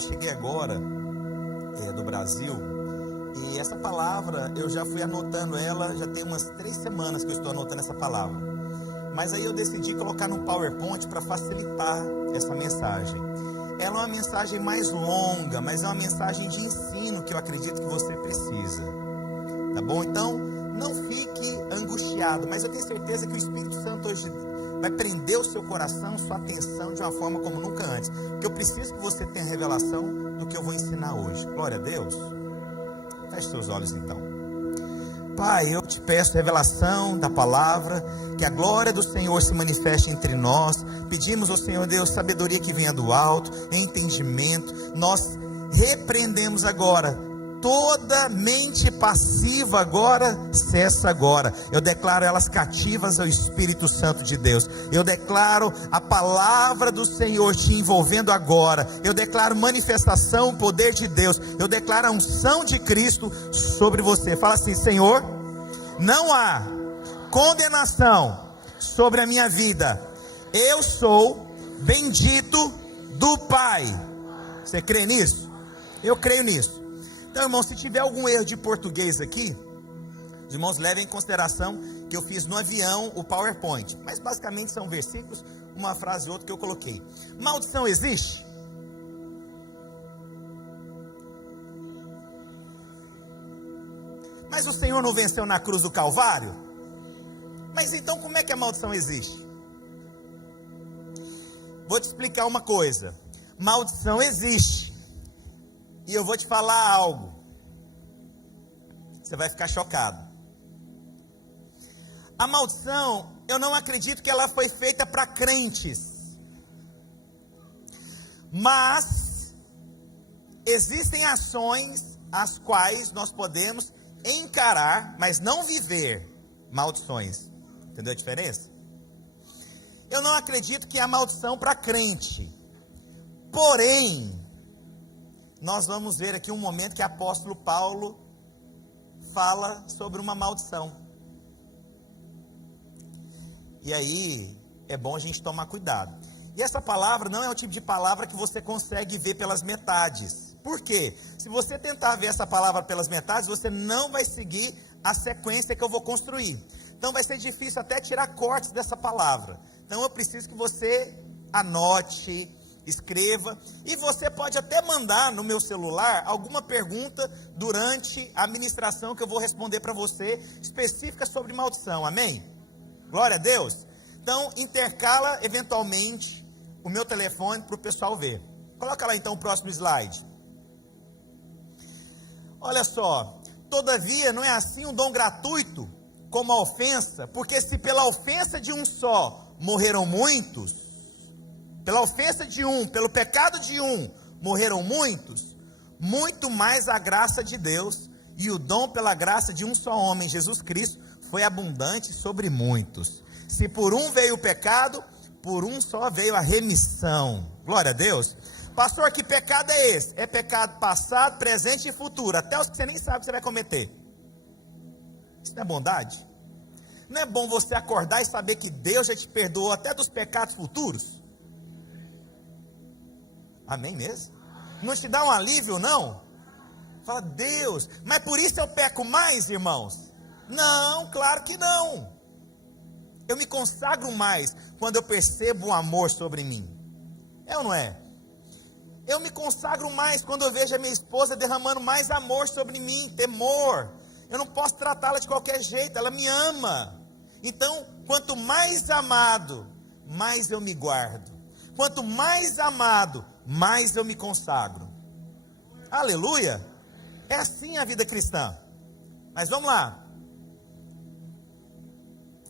eu cheguei agora do Brasil, e essa palavra eu já fui anotando ela, já tem umas 3 semanas que eu estou anotando essa palavra, mas aí eu decidi colocar no PowerPoint para facilitar essa mensagem. Ela é uma mensagem mais longa, mas é uma mensagem de ensino que eu acredito que você precisa, tá bom? Então, não fique angustiado, mas eu tenho certeza que o Espírito Santo hoje vai prender o seu coração, sua atenção de uma forma como nunca antes, porque eu preciso que você tenha revelação do que eu vou ensinar hoje. Glória a Deus. Feche seus olhos então. Pai, eu te peço revelação da palavra, que a glória do Senhor se manifeste entre nós. Pedimos ao Senhor Deus sabedoria que venha do alto, entendimento. Nós repreendemos agora toda mente passiva, agora cessa agora. Eu declaro elas cativas ao Espírito Santo de Deus. Eu declaro a palavra do Senhor te envolvendo agora. Eu declaro manifestação, poder de Deus. Eu declaro a unção de Cristo sobre você. Fala assim: Senhor, não há condenação sobre a minha vida. Eu sou bendito do Pai. Você crê nisso? Eu creio nisso. Então, irmãos, se tiver algum erro de português aqui, os irmãos levem em consideração que eu fiz no avião o PowerPoint, mas basicamente são versículos, uma frase ou outra que eu coloquei. Maldição existe? Mas o Senhor não venceu na cruz do Calvário? Mas então como é que a maldição existe? Vou te explicar uma coisa. Maldição existe. E eu vou te falar algo. Você vai ficar chocado. A maldição, eu não acredito que ela foi feita para crentes. Mas existem ações as quais nós podemos encarar, mas não viver maldições. Entendeu a diferença? Eu não acredito que há maldição para crente. Porém, nós vamos ver aqui um momento que o apóstolo Paulo fala sobre uma maldição. E aí é bom a gente tomar cuidado. E essa palavra não é o tipo de palavra que você consegue ver pelas metades. Por quê? Se você tentar ver essa palavra pelas metades, você não vai seguir a sequência que eu vou construir. Então vai ser difícil até tirar cortes dessa palavra. Então eu preciso que você anote, escreva, e você pode até mandar no meu celular alguma pergunta durante a ministração que eu vou responder para você, específica sobre maldição, amém? Glória a Deus. Então intercala eventualmente o meu telefone para o pessoal ver. Coloca lá então o próximo slide. Olha só, todavia não é assim um dom gratuito como a ofensa, porque se pela ofensa de um só morreram muitos, pela ofensa de um, pelo pecado de um, morreram muitos, muito mais a graça de Deus e o dom pela graça de um só homem, Jesus Cristo, foi abundante sobre muitos. Se por um veio o pecado, por um só veio a remissão. Glória a Deus. Pastor, que pecado é esse? É pecado passado, presente e futuro, até os que você nem sabe que você vai cometer. Isso não é bondade? Não é bom você acordar e saber que Deus já te perdoou até dos pecados futuros? Amém mesmo? Não te dá um alívio, não? Fala, Deus, mas por isso eu peco mais, irmãos? Não, claro que não. Eu me consagro mais quando eu percebo o amor sobre mim. É ou não é? Eu me consagro mais quando eu vejo a minha esposa derramando mais amor sobre mim, temor. Eu não posso tratá-la de qualquer jeito, ela me ama. Então, quanto mais amado, mais eu me guardo. Quanto mais amado, mais eu me consagro. Aleluia! É assim a vida cristã. Mas vamos lá.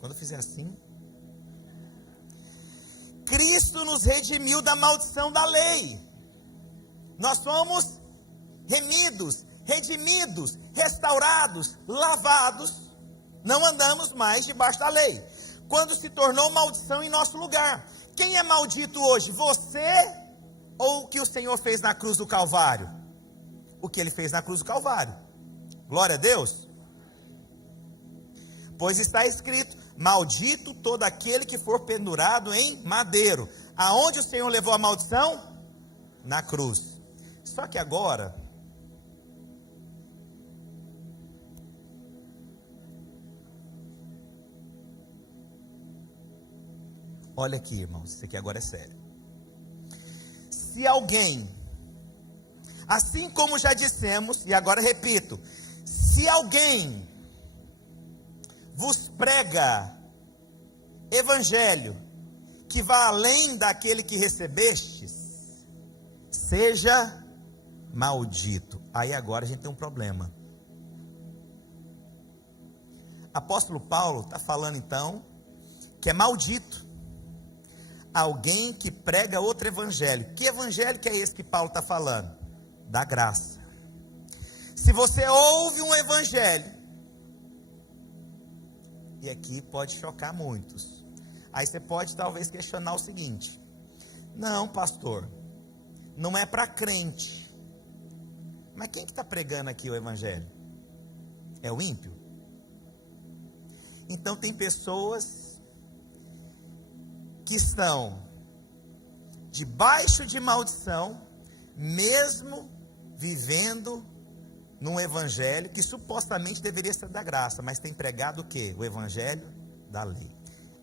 Quando eu fizer assim, Cristo nos redimiu da maldição da lei. Nós somos remidos, redimidos, restaurados, lavados. Não andamos mais debaixo da lei. Quando se tornou maldição em nosso lugar. Quem é maldito hoje? Você ou o que o Senhor fez na cruz do Calvário? O que Ele fez na cruz do Calvário. Glória a Deus. Pois está escrito: maldito todo aquele que for pendurado em madeiro. Aonde o Senhor levou a maldição? Na cruz. Só que agora, olha aqui, irmãos, isso aqui agora é sério. Se alguém, assim como já dissemos, e agora repito, se alguém vos prega evangelho que vá além daquele que recebestes, seja maldito. Aí agora a gente tem um problema. Apóstolo Paulo está falando então que é maldito alguém que prega outro evangelho. Que evangelho que é esse que Paulo está falando? Da graça. Se você ouve um evangelho, e aqui pode chocar muitos, aí você pode talvez questionar o seguinte: não, pastor, não é para crente. Mas quem que está pregando aqui o evangelho? É o ímpio? Então tem pessoas que estão debaixo de maldição, mesmo vivendo num evangelho que supostamente deveria ser da graça, mas tem pregado o quê? O evangelho da lei.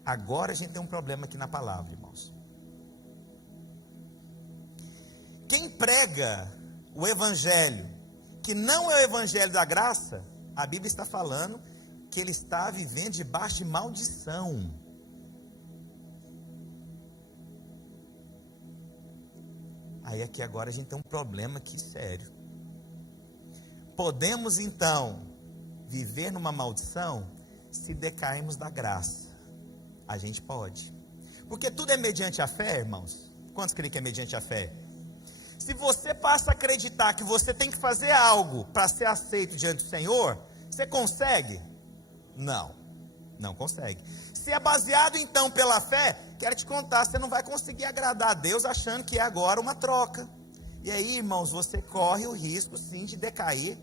Agora a gente tem um problema aqui na palavra, irmãos. Quem prega o evangelho que não é o evangelho da graça, a Bíblia está falando que ele está vivendo debaixo de maldição. Aí aqui agora a gente tem um problema aqui sério. Podemos então viver numa maldição se decairmos da graça? A gente pode, porque tudo é mediante a fé, irmãos. Quantos creem que é mediante a fé? Se você passa a acreditar que você tem que fazer algo para ser aceito diante do Senhor, você consegue? Não, não consegue. Se é baseado então pela fé, quero te contar, você não vai conseguir agradar a Deus achando que é agora uma troca. E aí, irmãos, você corre o risco sim de decair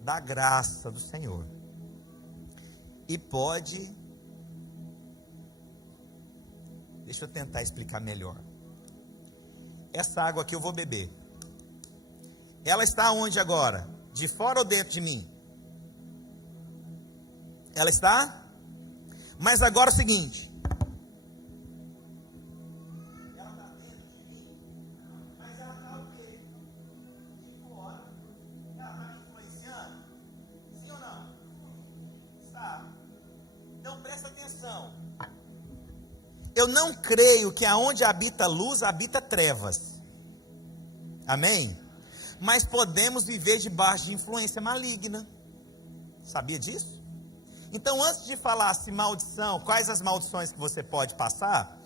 da graça do Senhor. E pode, deixa eu tentar explicar melhor. Essa água aqui eu vou beber. Ela está onde agora? De fora ou dentro de mim? Ela está? Mas agora é o seguinte. Ela está dentro de mim, mas ela está o quê? De fora. Ela está me influenciando? Sim ou não? Está. Então presta atenção. Eu não creio que aonde habita luz, habita trevas. Amém? Mas podemos viver debaixo de influência maligna. Sabia disso? Então, antes de falar se maldição, quais as maldições que você pode passar,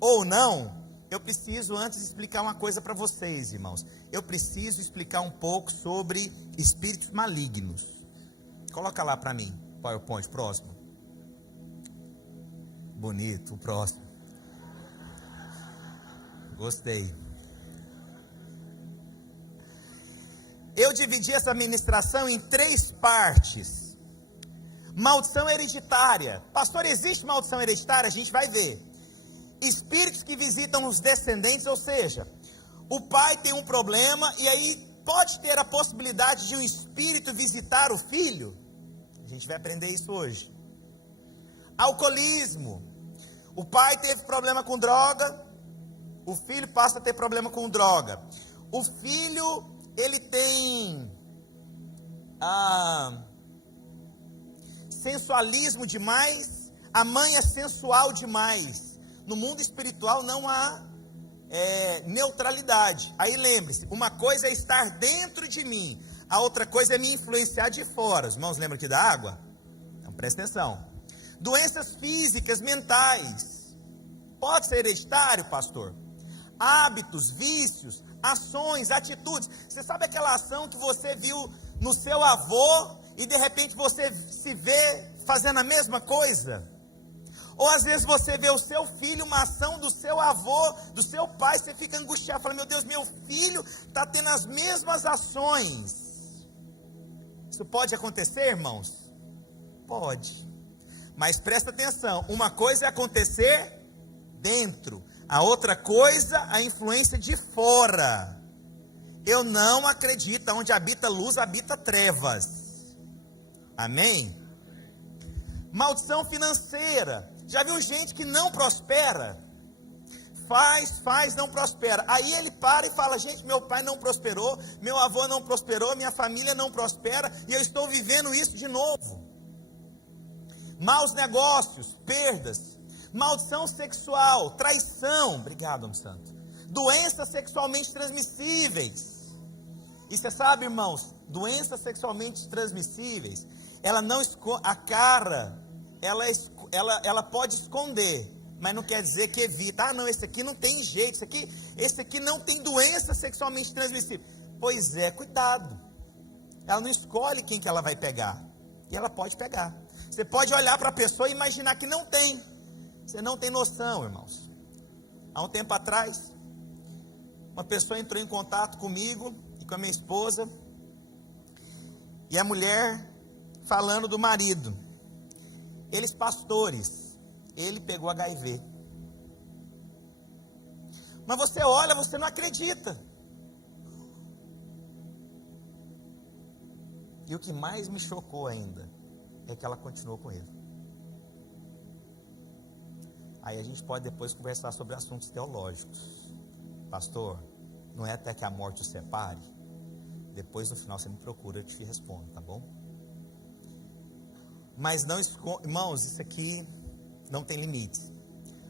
ou não, eu preciso antes explicar uma coisa para vocês, irmãos. Eu preciso explicar um pouco sobre espíritos malignos. Coloca lá para mim, PowerPoint, próximo. Bonito, o próximo. Gostei. Eu dividi essa ministração em 3 partes. Maldição hereditária. Pastor, existe maldição hereditária? A gente vai ver. Espíritos que visitam os descendentes, ou seja, o pai tem um problema e aí pode ter a possibilidade de um espírito visitar o filho. A gente vai aprender isso hoje. Alcoolismo. O pai teve problema com droga, o filho passa a ter problema com droga. O filho, ele tem sensualismo demais, a mãe é sensual demais. No mundo espiritual não há neutralidade. Aí lembre-se, uma coisa é estar dentro de mim, a outra coisa é me influenciar de fora. Os irmãos lembram aqui da água? Então presta atenção. Doenças físicas, mentais. Pode ser hereditário, pastor? Hábitos, vícios, ações, atitudes. Você sabe aquela ação que você viu no seu avô e de repente você se vê fazendo a mesma coisa? Ou às vezes você vê o seu filho, uma ação do seu avô, do seu pai, você fica angustiado, fala, meu Deus, meu filho está tendo as mesmas ações. Isso pode acontecer, irmãos? Pode. Mas presta atenção, uma coisa é acontecer dentro, a outra coisa, a influência de fora. Eu não acredito, onde habita luz, habita trevas. Amém? Maldição financeira. Já viu gente que não prospera? Faz, não prospera. Aí ele para e fala: gente, meu pai não prosperou, meu avô não prosperou, minha família não prospera, e eu estou vivendo isso de novo. Maus negócios, perdas, maldição sexual, traição, obrigado, homem santo, doenças sexualmente transmissíveis. E você sabe, irmãos, doenças sexualmente transmissíveis, ela não a cara, ela pode esconder, mas não quer dizer que evita. Ah, não, esse aqui não tem jeito, esse aqui não tem doença sexualmente transmissível. Pois é, cuidado. Ela não escolhe quem que ela vai pegar, e ela pode pegar. Você pode olhar para a pessoa e imaginar que não tem. Você não tem noção, irmãos. Há um tempo atrás, uma pessoa entrou em contato comigo e com a minha esposa, e a mulher falando do marido. Eles pastores, ele pegou HIV. Mas você olha, você não acredita. E o que mais me chocou ainda é que ela continuou com ele. Aí a gente pode depois conversar sobre assuntos teológicos. Pastor, não é até que a morte o separe? Depois no final você me procura, eu te respondo, tá bom? Mas não esconde, irmãos, isso aqui não tem limites.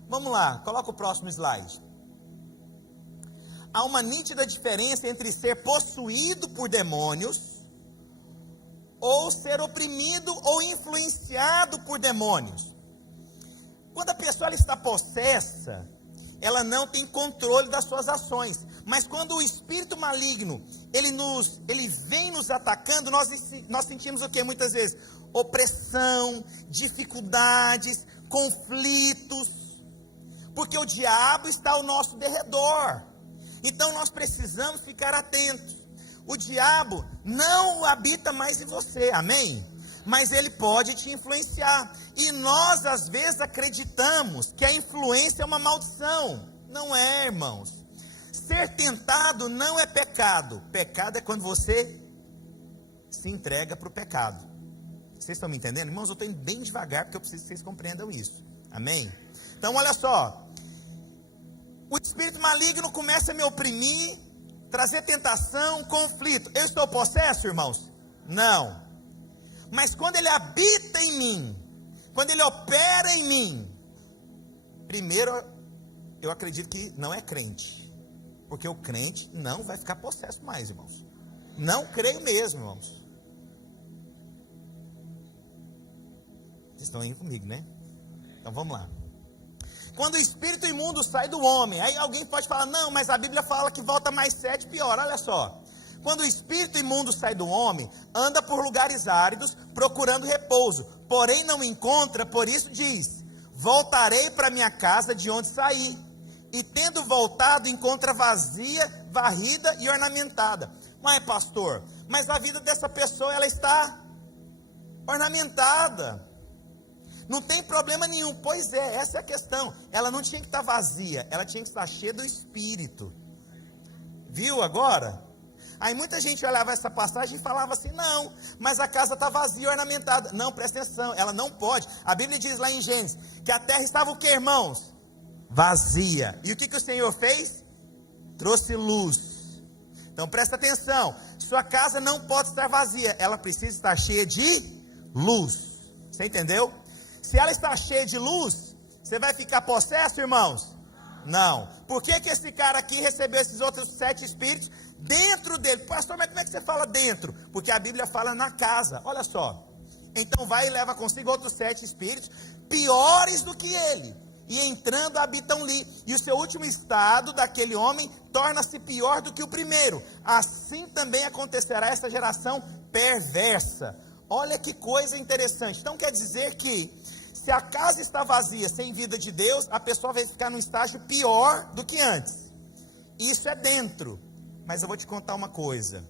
Vamos lá, coloca o próximo slide. Há uma nítida diferença entre ser possuído por demônios ou ser oprimido ou influenciado por demônios. Quando a pessoa ela está possessa, ela não tem controle das suas ações. Mas quando o espírito maligno, ele vem nos atacando, nós sentimos o que muitas vezes? Opressão, dificuldades, conflitos. Porque o diabo está ao nosso derredor. Então nós precisamos ficar atentos. O diabo não habita mais em você, amém? Mas ele pode te influenciar. E nós às vezes acreditamos que a influência é uma maldição. Não é, irmãos. Ser tentado não é pecado. Pecado é quando você se entrega para o pecado. Vocês estão me entendendo? Irmãos, eu estou indo bem devagar porque eu preciso que vocês compreendam isso. Amém? Então olha só. O espírito maligno começa a me oprimir, trazer tentação, conflito. Eu estou possesso, irmãos? Não. Mas quando ele habita em mim, quando ele opera em mim, primeiro, eu acredito que não é crente. Porque o crente não vai ficar possesso mais, irmãos. Não creio mesmo, irmãos. Vocês estão indo comigo, né? Então vamos lá. Quando o espírito imundo sai do homem, aí alguém pode falar: não, mas a Bíblia fala que volta mais 7, pior. Olha só. Quando o espírito imundo sai do homem, anda por lugares áridos, procurando repouso, porém não encontra, por isso diz: voltarei para minha casa de onde saí. E tendo voltado, encontra vazia, varrida e ornamentada. Mas pastor, mas a vida dessa pessoa, ela está ornamentada. Não tem problema nenhum. Pois é, essa é a questão. Ela não tinha que estar vazia, ela tinha que estar cheia do Espírito. Viu agora? Aí muita gente olhava essa passagem e falava assim: não, mas a casa está vazia e ornamentada. Não, presta atenção, ela não pode. A Bíblia diz lá em Gênesis que a terra estava o que, irmãos? Vazia. E o que o Senhor fez? Trouxe luz. Então presta atenção, sua casa não pode estar vazia, ela precisa estar cheia de luz. Você entendeu? Se ela está cheia de luz, você vai ficar possesso, irmãos? Não. Por que esse cara aqui recebeu esses outros 7 espíritos dentro dele? Pastor, mas como é que você fala dentro? Porque a Bíblia fala na casa. Olha só. Então vai e leva consigo outros 7 espíritos piores do que ele. E entrando habitam ali. E o seu último estado daquele homem torna-se pior do que o primeiro. Assim também acontecerá essa geração perversa. Olha que coisa interessante. Então quer dizer que se a casa está vazia, sem vida de Deus, a pessoa vai ficar num estágio pior do que antes. Isso é dentro. Mas eu vou te contar uma coisa.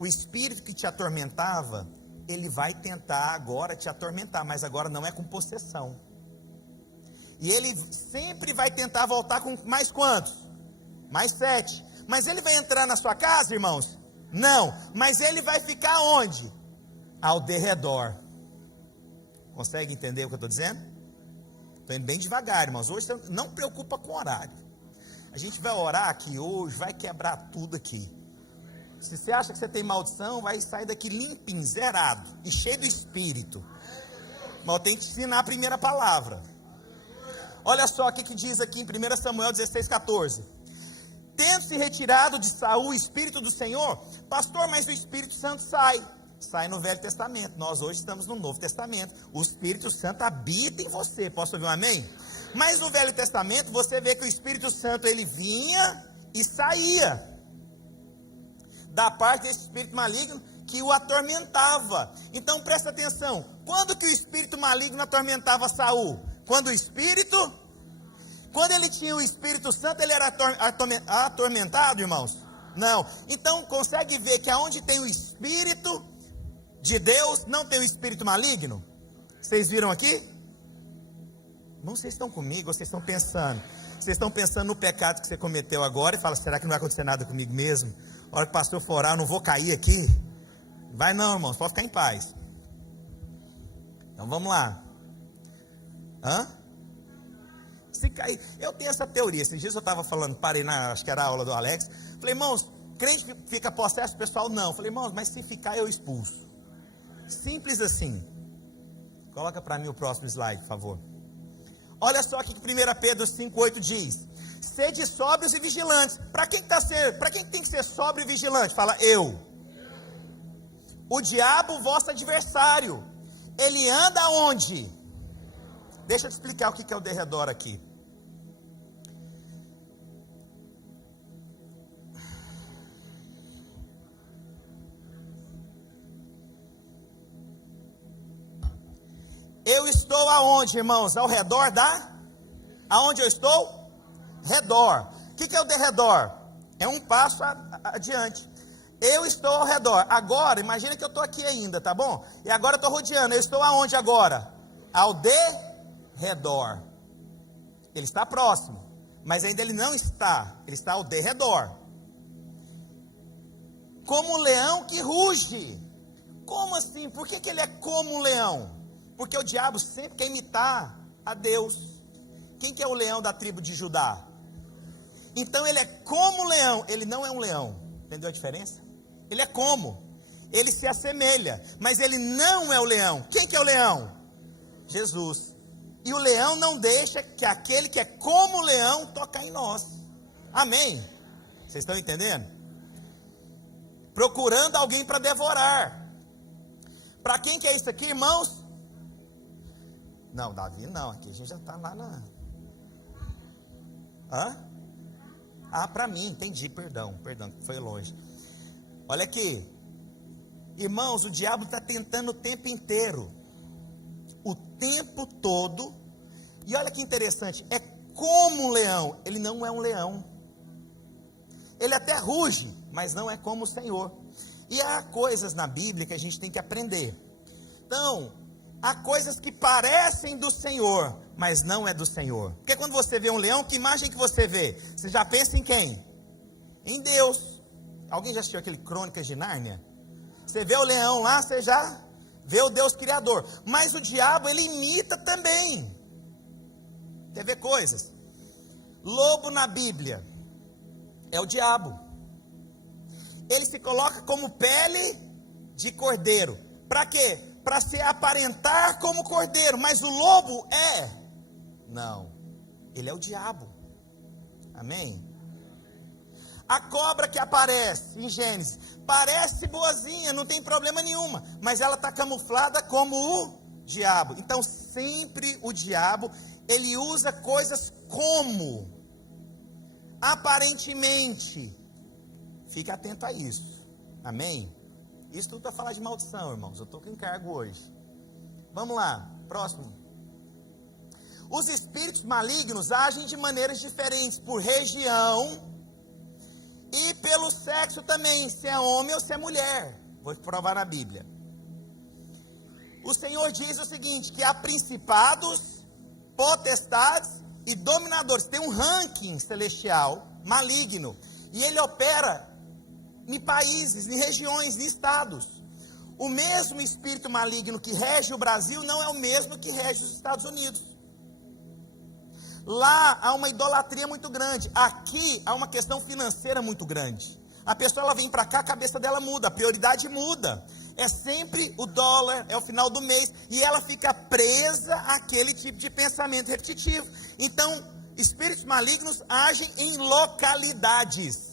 O espírito que te atormentava, ele vai tentar agora te atormentar, mas agora não é com possessão. E ele sempre vai tentar voltar com mais quantos? Mais 7. Mas ele vai entrar na sua casa, irmãos? Não. Mas ele vai ficar onde? Ao derredor. Consegue entender o que eu estou dizendo? Estou indo bem devagar, irmãos. Hoje você não preocupa com o horário. A gente vai orar aqui hoje, vai quebrar tudo aqui. Se você acha que você tem maldição, vai sair daqui limpinho, zerado e cheio do Espírito. Mas eu tenho que te ensinar a primeira palavra. Olha só o que diz aqui em 1 Samuel 16,14. Tendo se retirado de Saul o Espírito do Senhor, pastor, mas o Espírito Santo sai no Velho Testamento. Nós hoje estamos no Novo Testamento. O Espírito Santo habita em você. Posso ouvir um amém? Mas no Velho Testamento você vê que o Espírito Santo ele vinha e saía da parte desse espírito maligno que o atormentava. Então presta atenção, quando que o espírito maligno atormentava Saul? Quando ele tinha o Espírito Santo, ele era atormentado, irmãos? Não. Então consegue ver que aonde tem o Espírito de Deus, não tem o espírito maligno? Vocês viram aqui? Não, vocês estão comigo, ou vocês estão pensando? Vocês estão pensando no pecado que você cometeu agora e fala, será que não vai acontecer nada comigo mesmo? A hora que o pastor for orar, eu não vou cair aqui? Vai não, irmãos, pode ficar em paz. Então vamos lá. Se cair, eu tenho essa teoria. Esses dias eu estava falando, parei acho que era a aula do Alex. Falei, irmãos, crente fica possesso, pessoal não. Falei, irmãos, mas se ficar eu expulso. Simples assim. Coloca para mim o próximo slide, por favor. Olha só o que 1 Pedro 5,8 diz. Sede sóbrios e vigilantes. Para quem tem que ser sóbrio e vigilante? Fala, eu. O diabo, vosso adversário, ele anda onde? Deixa eu te explicar o que é o derredor aqui. Eu estou aonde, irmãos? Ao redor aonde eu estou? Redor. O que é o derredor? É um passo adiante. Eu estou ao redor. Agora, imagina que eu estou aqui ainda, tá bom? E agora eu estou rodeando. Eu estou aonde agora? Ao derredor. Ele está próximo, mas ainda ele não está. Ele está ao derredor. Como um leão que ruge. Como assim? Por que ele é como um leão? Porque o diabo sempre quer imitar a Deus. Quem que é o leão da tribo de Judá? Então ele é como um leão. Ele não é um leão. Entendeu a diferença? Ele é como. Ele se assemelha. Mas ele não é o leão. Quem que é o leão? Jesus. E o leão não deixa que aquele que é como o leão tocar em nós. Amém? Vocês estão entendendo? Procurando alguém para devorar. Para quem que é isso aqui, irmãos? Não, Davi não, aqui a gente já está lá na... para mim, entendi, perdão, foi longe. Olha aqui, irmãos, o diabo está tentando o tempo inteiro, o tempo todo, e olha que interessante, é como um leão, ele não é um leão, ele até ruge, mas não é como o Senhor. E há coisas na Bíblia que a gente tem que aprender. Então, há coisas que parecem do Senhor, mas não é do Senhor. Porque quando você vê um leão, que imagem que você vê? Você já pensa em quem? Em Deus. Alguém já assistiu aquele Crônicas de Nárnia? Você vê o leão lá, você já vê o Deus Criador. Mas o diabo, ele imita também. Quer ver coisas? Lobo na Bíblia é o diabo. Ele se coloca como pele de cordeiro. Para quê? Para se aparentar como cordeiro, mas o lobo não, ele é o diabo. Amém? A cobra que aparece em Gênesis, parece boazinha, não tem problema nenhuma, mas ela está camuflada como o diabo. Então sempre o diabo, ele usa coisas como, aparentemente. Fique atento a isso. Amém? Isso tudo para falar de maldição, irmãos. Eu estou com encargo hoje. Vamos lá, próximo. Os espíritos malignos agem de maneiras diferentes por região e pelo sexo também, se é homem ou se é mulher. Vou provar na Bíblia. O Senhor diz o seguinte, que há principados, potestades e dominadores. Tem um ranking celestial maligno. E ele opera em países, em regiões, em estados. O mesmo espírito maligno que rege o Brasil não é o mesmo que rege os Estados Unidos. Lá há uma idolatria muito grande. Aqui há uma questão financeira muito grande. A pessoa ela vem para cá, a cabeça dela muda, a prioridade muda. É sempre o dólar, é o final do mês. E ela fica presa àquele tipo de pensamento repetitivo. Então, espíritos malignos agem em localidades.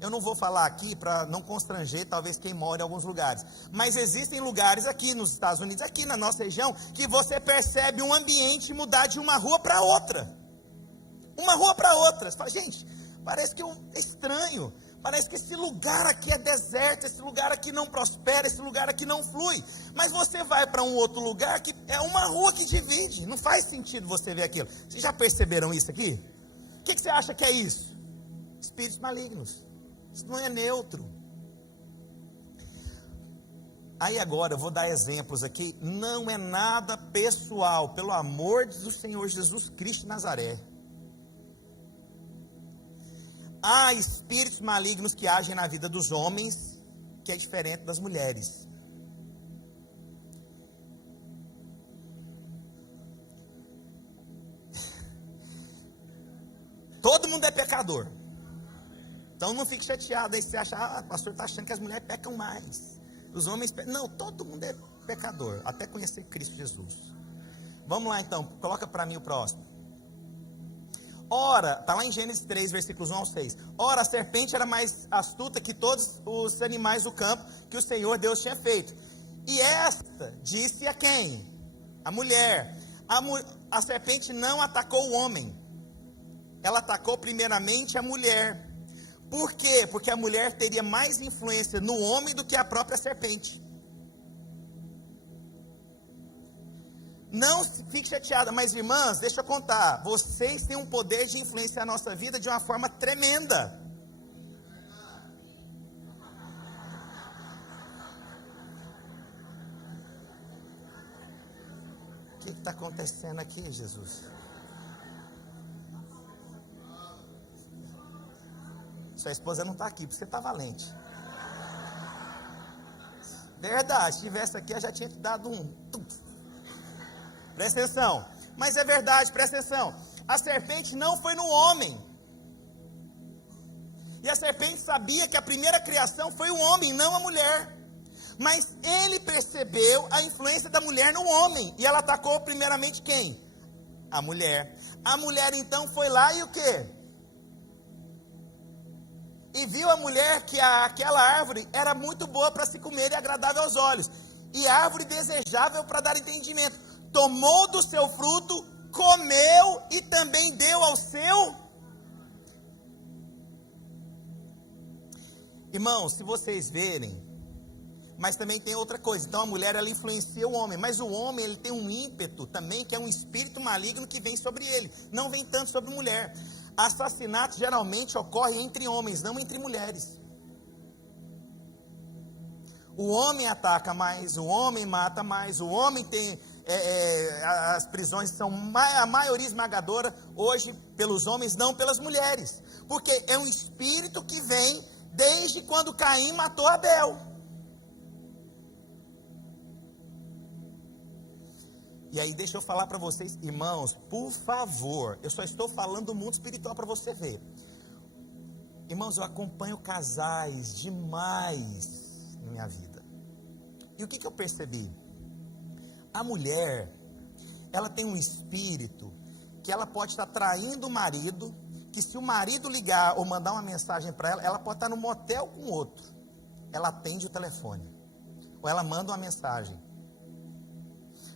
Eu não vou falar aqui para não constranger talvez quem mora em alguns lugares. Mas existem lugares aqui nos Estados Unidos, aqui na nossa região, que você percebe um ambiente mudar de uma rua para outra. Uma rua para outra. Você fala, gente, parece que é estranho. Parece que esse lugar aqui é deserto, esse lugar aqui não prospera, esse lugar aqui não flui. Mas você vai para um outro lugar que é uma rua que divide. Não faz sentido você ver aquilo. Vocês já perceberam isso aqui? O que você acha que é isso? Espíritos malignos. Isso não é neutro. Aí agora eu vou dar exemplos aqui. Não é nada pessoal, pelo amor do Senhor Jesus Cristo de Nazaré. Há espíritos malignos que agem na vida dos homens, que é diferente das mulheres. Todo mundo é pecador. Então não fique chateado aí se você achar, o pastor está achando que as mulheres pecam mais. Os homens pecam. Não, todo mundo é pecador, até conhecer Cristo Jesus. Vamos lá então, coloca para mim o próximo. Ora, está lá em Gênesis 3, versículos 1 ao 6. Ora, a serpente era mais astuta que todos os animais do campo que o Senhor Deus tinha feito. E esta disse a quem? A mulher. A serpente não atacou o homem. Ela atacou primeiramente a mulher. Por quê? Porque a mulher teria mais influência no homem do que a própria serpente. Não fique chateada, mas irmãs, deixa eu contar. Vocês têm um poder de influenciar a nossa vida de uma forma tremenda. O que está acontecendo aqui, Jesus? Sua esposa não está aqui, porque você está valente. Verdade, se estivesse aqui, eu já tinha te dado um... Presta atenção. Mas é verdade, presta atenção. A serpente não foi no homem. E a serpente sabia que a primeira criação foi o homem, não a mulher. Mas ele percebeu a influência da mulher no homem. E ela atacou primeiramente quem? A mulher. A mulher então foi lá e o quê? E viu a mulher que aquela árvore era muito boa para se comer e agradável aos olhos. E árvore desejável para dar entendimento. Tomou do seu fruto, comeu e também deu ao seu. Irmãos, se vocês verem, mas também tem outra coisa. Então a mulher ela influencia o homem, mas o homem ele tem um ímpeto também, que é um espírito maligno que vem sobre ele, não vem tanto sobre a mulher. Assassinatos geralmente ocorrem entre homens, não entre mulheres. O homem ataca mais, o homem mata mais, o homem tem... as prisões são a maioria esmagadora hoje pelos homens, não pelas mulheres, porque é um espírito que vem desde quando Caim matou Abel. E aí deixa eu falar para vocês, irmãos, por favor, eu só estou falando do mundo espiritual para você ver. Irmãos, eu acompanho casais demais na minha vida. E o que eu percebi? A mulher, ela tem um espírito que ela pode estar traindo o marido, que se o marido ligar ou mandar uma mensagem para ela, ela pode estar no motel com outro. Ela atende o telefone. Ou ela manda uma mensagem.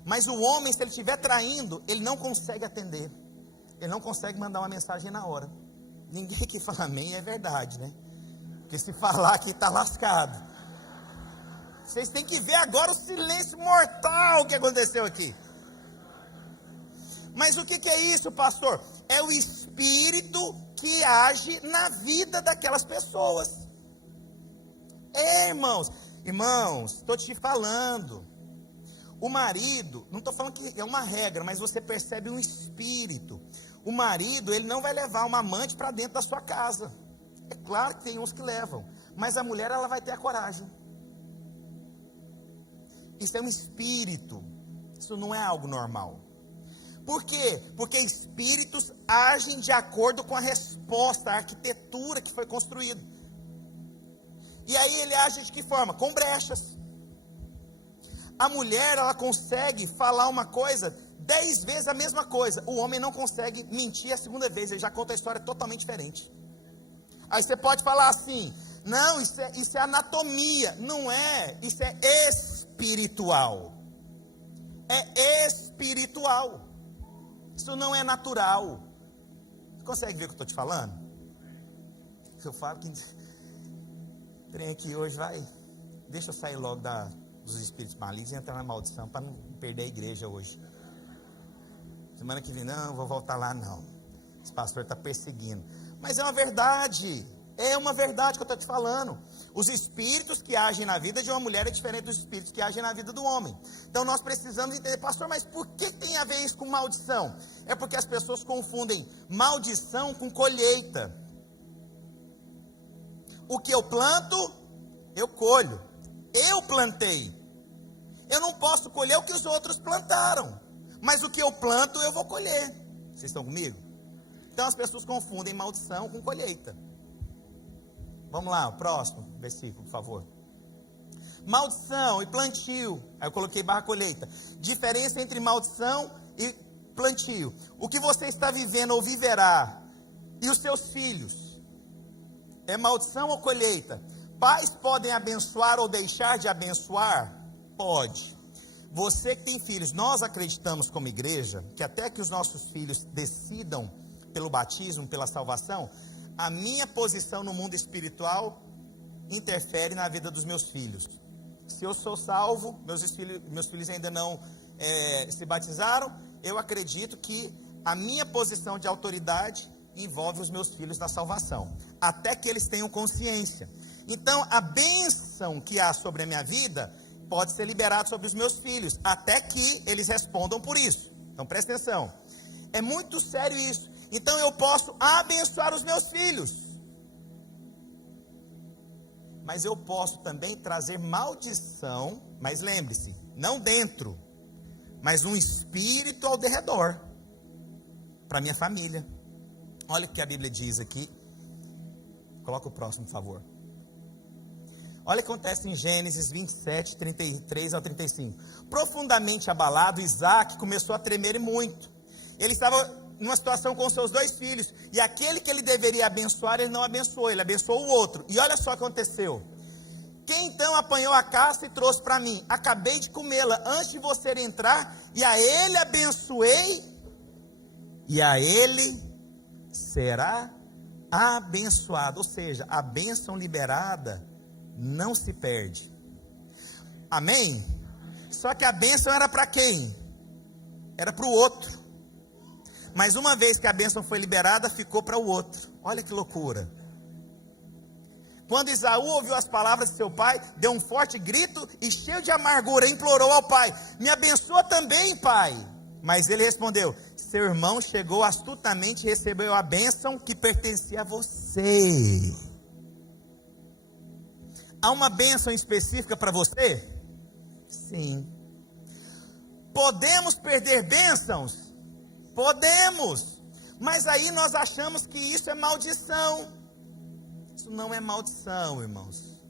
Mas o homem, se ele estiver traindo, ele não consegue atender. Ele não consegue mandar uma mensagem na hora. Ninguém que fala amém é verdade, né? Porque se falar aqui está lascado. Vocês têm que ver agora o silêncio mortal que aconteceu aqui. Mas o que é isso, pastor? É o espírito que age na vida daquelas pessoas. Irmãos, estou te falando. O marido, não estou falando que é uma regra, mas você percebe um espírito. O marido, ele não vai levar uma amante para dentro da sua casa. É claro que tem uns que levam, mas a mulher, ela vai ter a coragem. Isso é um espírito, isso não é algo normal. Por quê? Porque espíritos agem de acordo com a resposta, a arquitetura que foi construída. E aí ele age de que forma? Com brechas. A mulher, ela consegue falar uma coisa 10 vezes a mesma coisa. O homem não consegue mentir a segunda vez, ele já conta a história totalmente diferente. Aí você pode falar assim, não, isso é anatomia. Não é, isso é espiritual. É espiritual. Isso não é natural. Você consegue ver o que eu estou te falando? Eu falo que trem aqui hoje vai. Deixa eu sair logo dos espíritos malignos e entrar na maldição para não perder a igreja hoje. Semana que vem, não, vou voltar lá não. Esse pastor está perseguindo. Mas é uma verdade. É uma verdade que eu estou te falando. Os espíritos que agem na vida de uma mulher é diferente dos espíritos que agem na vida do homem. Então nós precisamos entender, pastor, mas por que tem a ver isso com maldição? É porque as pessoas confundem maldição com colheita. O que eu planto, eu colho. Eu plantei. Eu não posso colher o que os outros plantaram. Mas o que eu planto, eu vou colher. Vocês estão comigo? Então as pessoas confundem maldição com colheita. Vamos lá, o próximo versículo, por favor. Maldição e plantio. Aí eu coloquei barra colheita. Diferença entre maldição e plantio. O que você está vivendo ou viverá, e os seus filhos, é maldição ou colheita? Pais podem abençoar ou deixar de abençoar? Pode. Você que tem filhos, nós acreditamos como igreja, que até que os nossos filhos decidam pelo batismo, pela salvação, a minha posição no mundo espiritual interfere na vida dos meus filhos. Se eu sou salvo, meus filhos ainda não se batizaram, eu acredito que a minha posição de autoridade envolve os meus filhos na salvação, até que eles tenham consciência. Então, a bênção que há sobre a minha vida pode ser liberada sobre os meus filhos, até que eles respondam por isso. Então, presta atenção. É muito sério isso. Então, eu posso abençoar os meus filhos, mas eu posso também trazer maldição, mas lembre-se, não dentro, mas um espírito ao derredor, para minha família. Olha o que a Bíblia diz aqui. Coloca o próximo, por favor. Olha o que acontece em Gênesis 27, 33 ao 35. Profundamente abalado, Isaac começou a tremer e muito. Ele estava numa situação com seus 2 filhos, e aquele que ele deveria abençoar, ele não abençoou, ele abençoou o outro. E olha só o que aconteceu. Quem então apanhou a caça e trouxe para mim? Acabei de comê-la antes de você entrar, e a ele abençoei, e a ele será abençoado. Ou seja, a bênção liberada não se perde. Amém? Só que a bênção era para quem? Era para o outro. Mas uma vez que a bênção foi liberada, ficou para o outro. Olha que loucura. Quando Esaú ouviu as palavras de seu pai, deu um forte grito e cheio de amargura, implorou ao pai: me abençoa também, pai. Mas ele respondeu: seu irmão chegou astutamente e recebeu a bênção que pertencia a você. Há uma bênção específica para você? Sim. Podemos perder bênçãos? Podemos. Mas aí nós achamos que isso é maldição. Isso não é maldição, irmãos.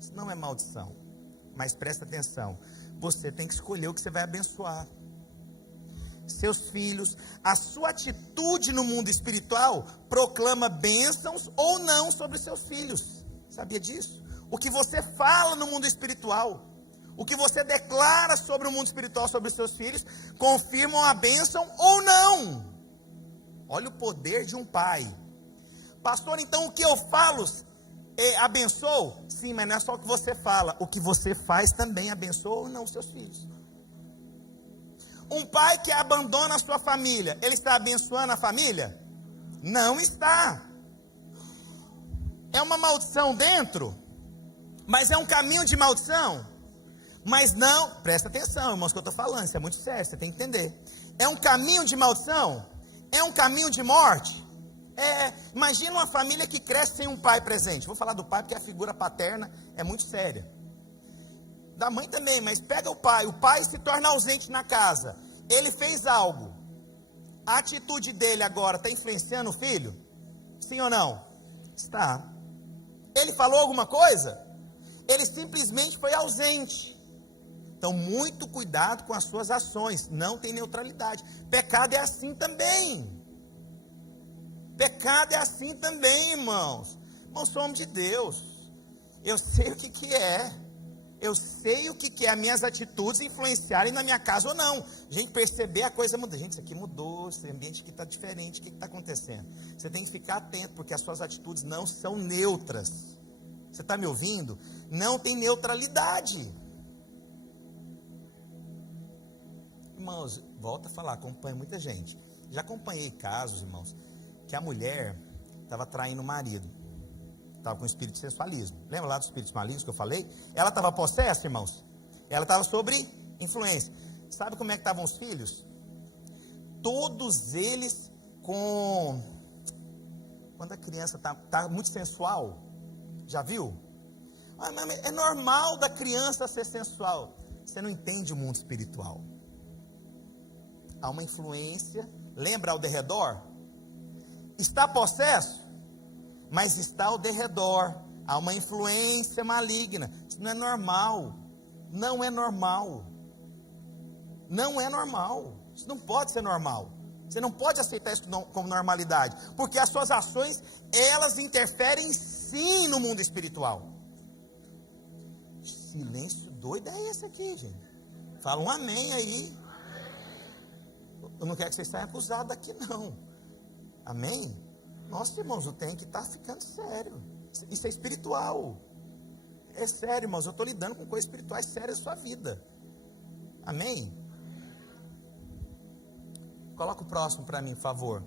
Isso não é maldição. Mas presta atenção. Você tem que escolher o que você vai abençoar. Seus filhos, a sua atitude no mundo espiritual proclama bênçãos ou não sobre seus filhos. Sabia disso? O que você fala no mundo espiritual, o que você declara sobre o mundo espiritual, sobre os seus filhos, confirmam a bênção ou não. Olha o poder de um pai. Pastor, então o que eu falo abençoa? Sim, mas não é só o que você fala, o que você faz também abençoa ou não os seus filhos. Um pai que abandona a sua família, ele está abençoando a família? Não está. É uma maldição dentro, mas é um caminho de maldição. Mas não, presta atenção, irmãos, que eu estou falando, isso é muito sério, você tem que entender. É um caminho de maldição? É um caminho de morte? Imagina uma família que cresce sem um pai presente. Vou falar do pai porque a figura paterna é muito séria. Da mãe também, mas pega o pai se torna ausente na casa. Ele fez algo. A atitude dele agora está influenciando o filho? Sim ou não? Está. Ele falou alguma coisa? Ele simplesmente foi ausente. Então, muito cuidado com as suas ações. Não tem neutralidade. Pecado é assim também. Pecado é assim também, irmãos. Irmãos, somos de Deus. Eu sei o que é. Eu sei o que é as minhas atitudes influenciarem na minha casa ou não. A gente perceber a coisa muda. Gente, isso aqui mudou, esse ambiente aqui está diferente. O que está acontecendo? Você tem que ficar atento, porque as suas atitudes não são neutras. Você está me ouvindo? Não tem neutralidade. Irmãos, volta a falar, acompanho muita gente. Já acompanhei casos, irmãos, que a mulher estava traindo o marido. Estava com espírito de sensualismo. Lembra lá dos espíritos malignos que eu falei? Ela estava possessa, irmãos. Ela estava sob influência. Sabe como é que estavam os filhos? Todos eles com... Quando a criança está muito sensual, já viu? É normal da criança ser sensual. Você não entende o mundo espiritual. Há uma influência. Lembra ao derredor? Está possesso? Mas está ao derredor, há uma influência maligna. Isso não é normal, não é normal, não é normal, isso não pode ser normal. Você não pode aceitar isso como normalidade, porque as suas ações, elas interferem sim no mundo espiritual. Silêncio doido é esse aqui, gente. Fala um amém aí. Eu não quero que vocês saiam acusados daqui não. Amém? Nossa, irmãos, eu tenho que estar ficando sério. Isso é espiritual. É sério, irmãos. Eu estou lidando com coisas espirituais sérias na sua vida. Amém? Coloca o próximo para mim, por favor.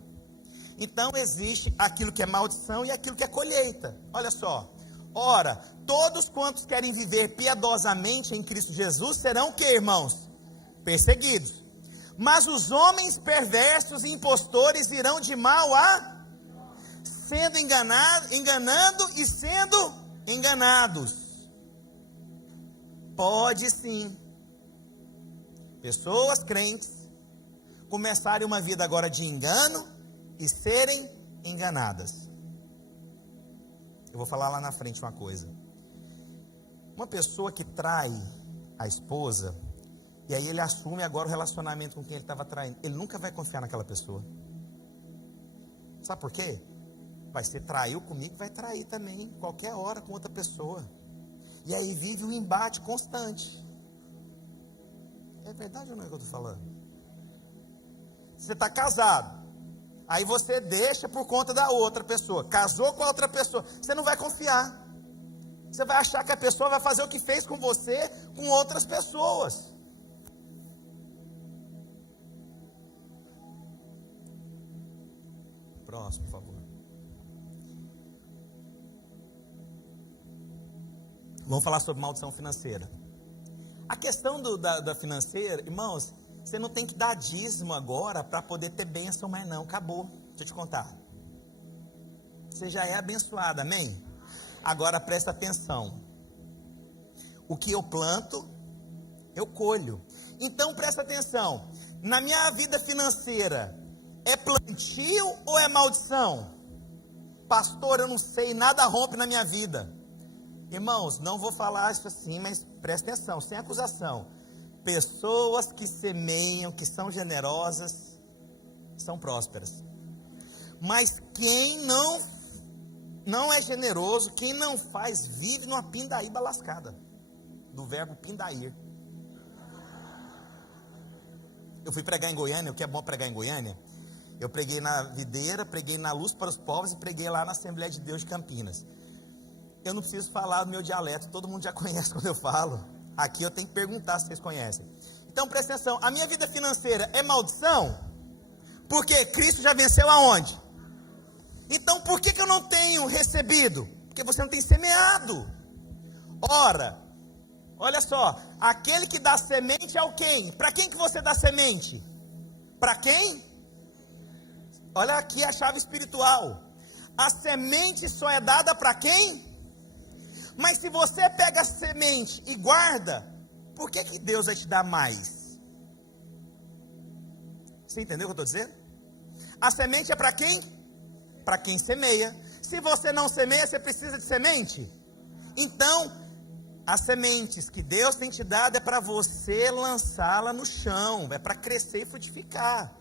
Então existe aquilo que é maldição e aquilo que é colheita. Olha só. Ora, todos quantos querem viver piedosamente em Cristo Jesus serão o que, irmãos? Perseguidos. Mas os homens perversos e impostores irão de mal a... sendo enganando e sendo enganados. Pode sim. Pessoas crentes começarem uma vida agora de engano e serem enganadas. Eu vou falar lá na frente uma coisa. Uma pessoa que trai a esposa, e aí ele assume agora o relacionamento com quem ele estava traindo, ele nunca vai confiar naquela pessoa. Sabe por quê? Vai ser traiu comigo, vai trair também, qualquer hora com outra pessoa. E aí vive um embate constante. É verdade ou não é o que eu estou falando? Você está casado, aí você deixa por conta da outra pessoa, casou com a outra pessoa, você não vai confiar. Você vai achar que a pessoa vai fazer o que fez com você, com outras pessoas. Próximo, por favor. Vamos falar sobre maldição financeira. A questão da financeira, irmãos, você não tem que dar dízimo agora para poder ter bênção, mas não, acabou. Deixa eu te contar. Você já é abençoado, amém? Agora presta atenção. O que eu planto, eu colho. Então presta atenção. Na minha vida financeira, é plantio ou é maldição? Pastor, eu não sei, nada rompe na minha vida. Irmãos, não vou falar isso assim, mas presta atenção, sem acusação. Pessoas que semeiam, que são generosas, são prósperas. Mas quem não é generoso, quem não faz, vive numa pindaíba lascada. Do verbo pindair. Eu fui pregar em Goiânia, o que é bom pregar em Goiânia? Eu preguei na Videira, preguei na Luz para os Povos e preguei lá na Assembleia de Deus de Campinas. Eu não preciso falar do meu dialeto, todo mundo já conhece quando eu falo. Aqui eu tenho que perguntar se vocês conhecem. Então presta atenção, a minha vida financeira é maldição? Porque Cristo já venceu aonde? Então por que eu não tenho recebido? Porque você não tem semeado. Ora, olha só, aquele que dá semente é o quem? Para quem que você dá semente? Para quem? Olha aqui a chave espiritual. A semente só é dada para quem? Mas se você pega a semente e guarda, por que Deus vai te dar mais? Você entendeu o que eu estou dizendo? A semente é para quem? Para quem semeia. Se você não semeia, você precisa de semente? Então, as sementes que Deus tem te dado é para você lançá-la no chão, é para crescer e frutificar.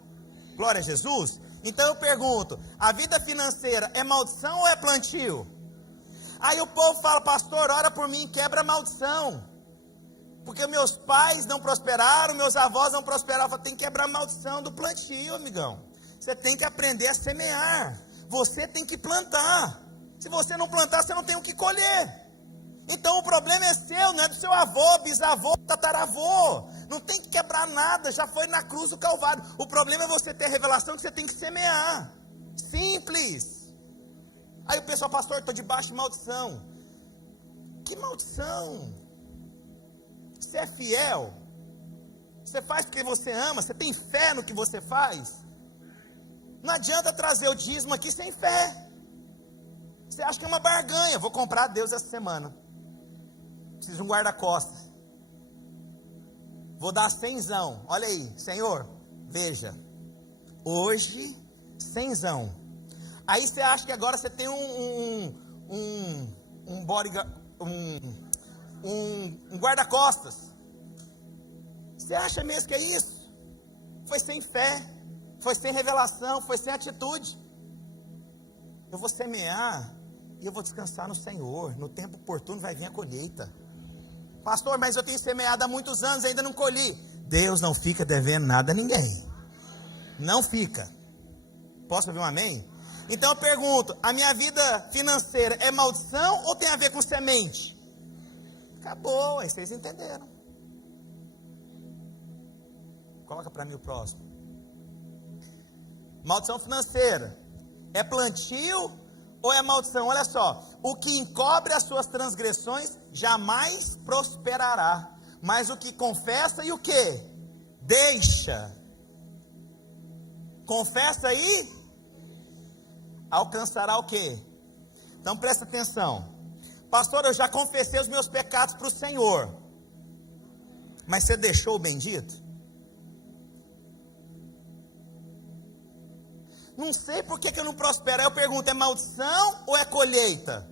Glória a Jesus. Então eu pergunto, a vida financeira é maldição ou é plantio? Aí o povo fala, pastor, ora por mim, quebra a maldição. Porque meus pais não prosperaram, meus avós não prosperaram. Eu falo, tem que quebrar a maldição do plantio, amigão. Você tem que aprender a semear. Você tem que plantar. Se você não plantar, você não tem o que colher. Então o problema é seu, não é do seu avô, bisavô, tataravô. Não tem que quebrar nada, já foi na cruz do Calvário. O problema é você ter a revelação que você tem que semear. Simples. Aí o pessoal, pastor, estou debaixo de maldição. Que maldição? Você é fiel? Você faz porque você ama? Você tem fé no que você faz? Não adianta trazer o dízimo aqui sem fé. Você acha que é uma barganha? Vou comprar a Deus essa semana. Preciso de um guarda-costas. Vou dar 100zão. Olha aí, Senhor, veja. Hoje, 100zão. Aí você acha que agora você tem um guarda-costas. Você acha mesmo que é isso? Foi sem fé, foi sem revelação, foi sem atitude. Eu vou semear e eu vou descansar no Senhor. No tempo oportuno vai vir a colheita. Pastor, mas eu tenho semeado há muitos anos e ainda não colhi. Deus não fica devendo nada a ninguém. Não fica. Posso ouvir um amém? Então eu pergunto, a minha vida financeira é maldição ou tem a ver com semente? Acabou, aí vocês entenderam. Coloca para mim o próximo. Maldição financeira é plantio ou é maldição? Olha só, o que encobre as suas transgressões jamais prosperará, mas o que confessa e o que? Deixa. Confessa e alcançará o que? Então presta atenção. Pastor, eu já confessei os meus pecados para o Senhor, mas você deixou o bendito? Não sei por que eu não prospero. Aí eu pergunto, é maldição ou é colheita?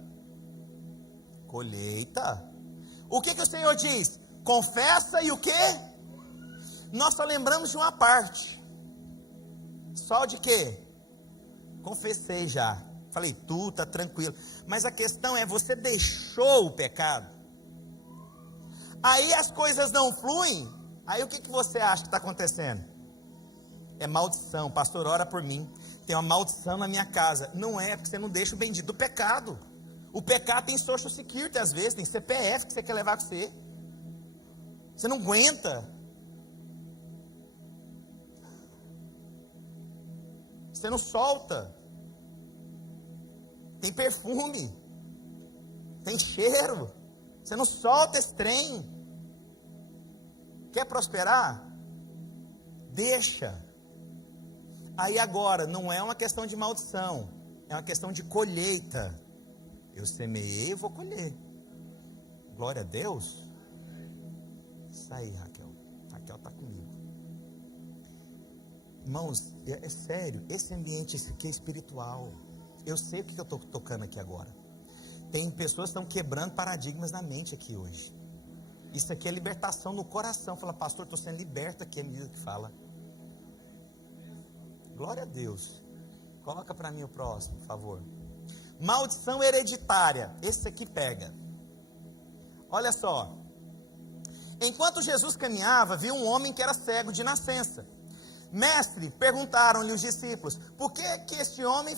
Colheita. O que o Senhor diz? Confessa e o que? Nós só lembramos de uma parte. Só de quê? Confessei já. Falei, tu tá tranquilo. Mas a questão é, você deixou o pecado? Aí as coisas não fluem. Aí o que você acha que está acontecendo? É maldição. Pastor, ora por mim. Tem uma maldição na minha casa. Não é, porque você não deixa o bendito do pecado. O pecado tem social security às vezes, tem CPF que você quer levar com você. Você não aguenta. Você não solta. Tem perfume. Tem cheiro. Você não solta esse trem. Quer prosperar? Deixa. Aí agora, não é uma questão de maldição, é uma questão de colheita. Eu semeei e vou colher. Glória a Deus. Isso aí, Raquel. Raquel está comigo. Irmãos, é sério, esse ambiente aqui é espiritual. Eu sei o que eu estou tocando aqui agora. Tem pessoas que estão quebrando paradigmas na mente aqui hoje. Isso aqui é libertação no coração. Fala, pastor, estou sendo liberto aqui, é medida que fala. Glória a Deus. Coloca para mim o próximo, por favor. Maldição hereditária. Esse aqui pega. Olha só. Enquanto Jesus caminhava, viu um homem que era cego de nascença. Mestre, perguntaram-lhe os discípulos, por que este homem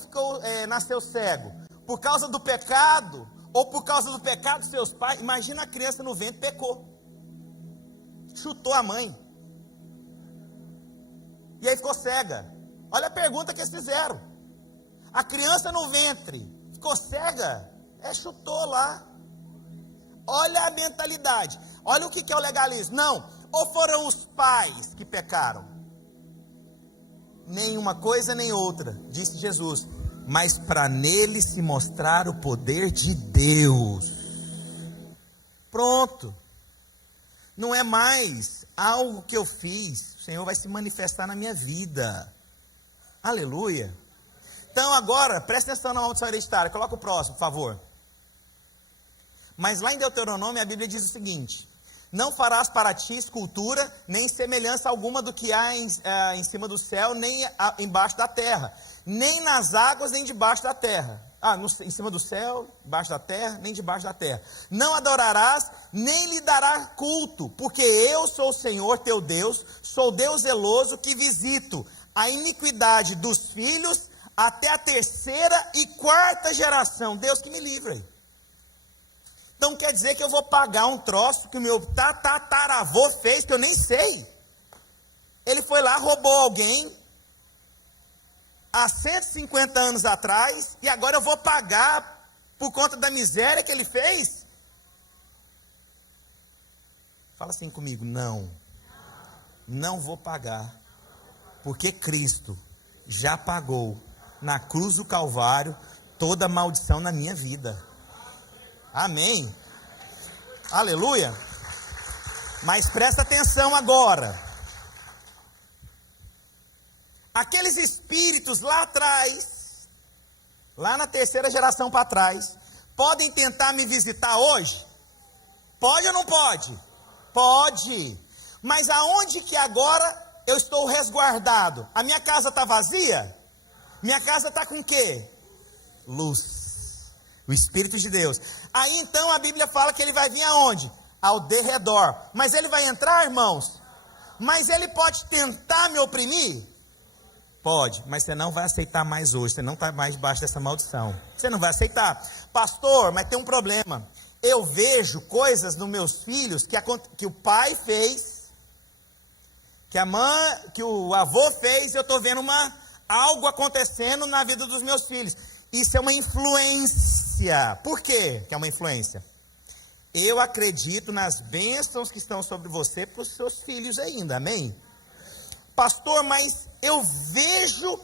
nasceu cego? Por causa do pecado? Ou por causa do pecado dos seus pais? Imagina a criança no ventre, pecou. Chutou a mãe. E aí ficou cega. Olha a pergunta que eles fizeram. A criança no ventre ficou cega? Chutou lá. Olha a mentalidade. Olha o que é o legalismo. Não, ou foram os pais que pecaram? nem uma coisa nem outra, disse Jesus, mas para nele se mostrar o poder de Deus. Pronto. Não é mais algo que eu fiz, o Senhor vai se manifestar na minha vida. Aleluia. Então agora, presta atenção na maldição hereditária, coloca o próximo, por favor. Mas lá em Deuteronômio a Bíblia diz o seguinte: não farás para ti escultura, nem semelhança alguma do que há em cima do céu, nem embaixo da terra, nem nas águas, nem debaixo da terra. Em cima do céu, embaixo da terra, nem debaixo da terra. Não adorarás, nem lhe dará culto, porque eu sou o Senhor teu Deus, sou Deus zeloso que visito a iniquidade dos filhos até a 3ª e 4ª geração. Deus que me livre. Então quer dizer que eu vou pagar um troço que o meu tataravô fez, que eu nem sei. Ele foi lá, roubou alguém há 150 anos atrás, e agora eu vou pagar por conta da miséria que ele fez? Fala assim comigo: não vou pagar, porque Cristo já pagou na cruz do Calvário toda a maldição na minha vida. Amém. Aleluia. Mas presta atenção agora. Aqueles espíritos lá atrás, lá na 3ª geração para trás, podem tentar me visitar hoje? Pode ou não pode? Pode. Mas aonde que agora eu estou resguardado? A minha casa está vazia? Minha casa está com o quê? Luz. O Espírito de Deus. Aí então a Bíblia fala que ele vai vir aonde? Ao derredor. Mas ele vai entrar, irmãos? Mas ele pode tentar me oprimir? Pode, mas você não vai aceitar mais hoje. Você não está mais debaixo dessa maldição. Você não vai aceitar. Pastor, mas tem um problema. Eu vejo coisas nos meus filhos que o pai fez, que o avô fez, e eu estou vendo algo acontecendo na vida dos meus filhos. Isso é uma influência. Por quê que é uma influência? Eu acredito nas bênçãos que estão sobre você para os seus filhos ainda, amém? Pastor, mas eu vejo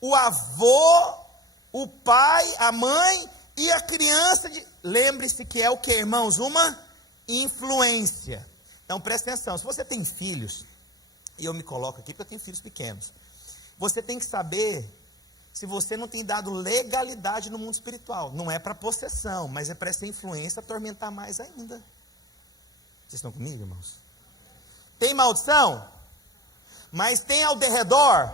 o avô, o pai, a mãe e a criança. Lembre-se que é o que, irmãos? Uma influência. Então presta atenção, se você tem filhos, e eu me coloco aqui porque eu tenho filhos pequenos, você tem que saber se você não tem dado legalidade no mundo espiritual. Não é para possessão, mas é para essa influência atormentar mais ainda. Vocês estão comigo, irmãos? Tem maldição? Mas tem ao derredor?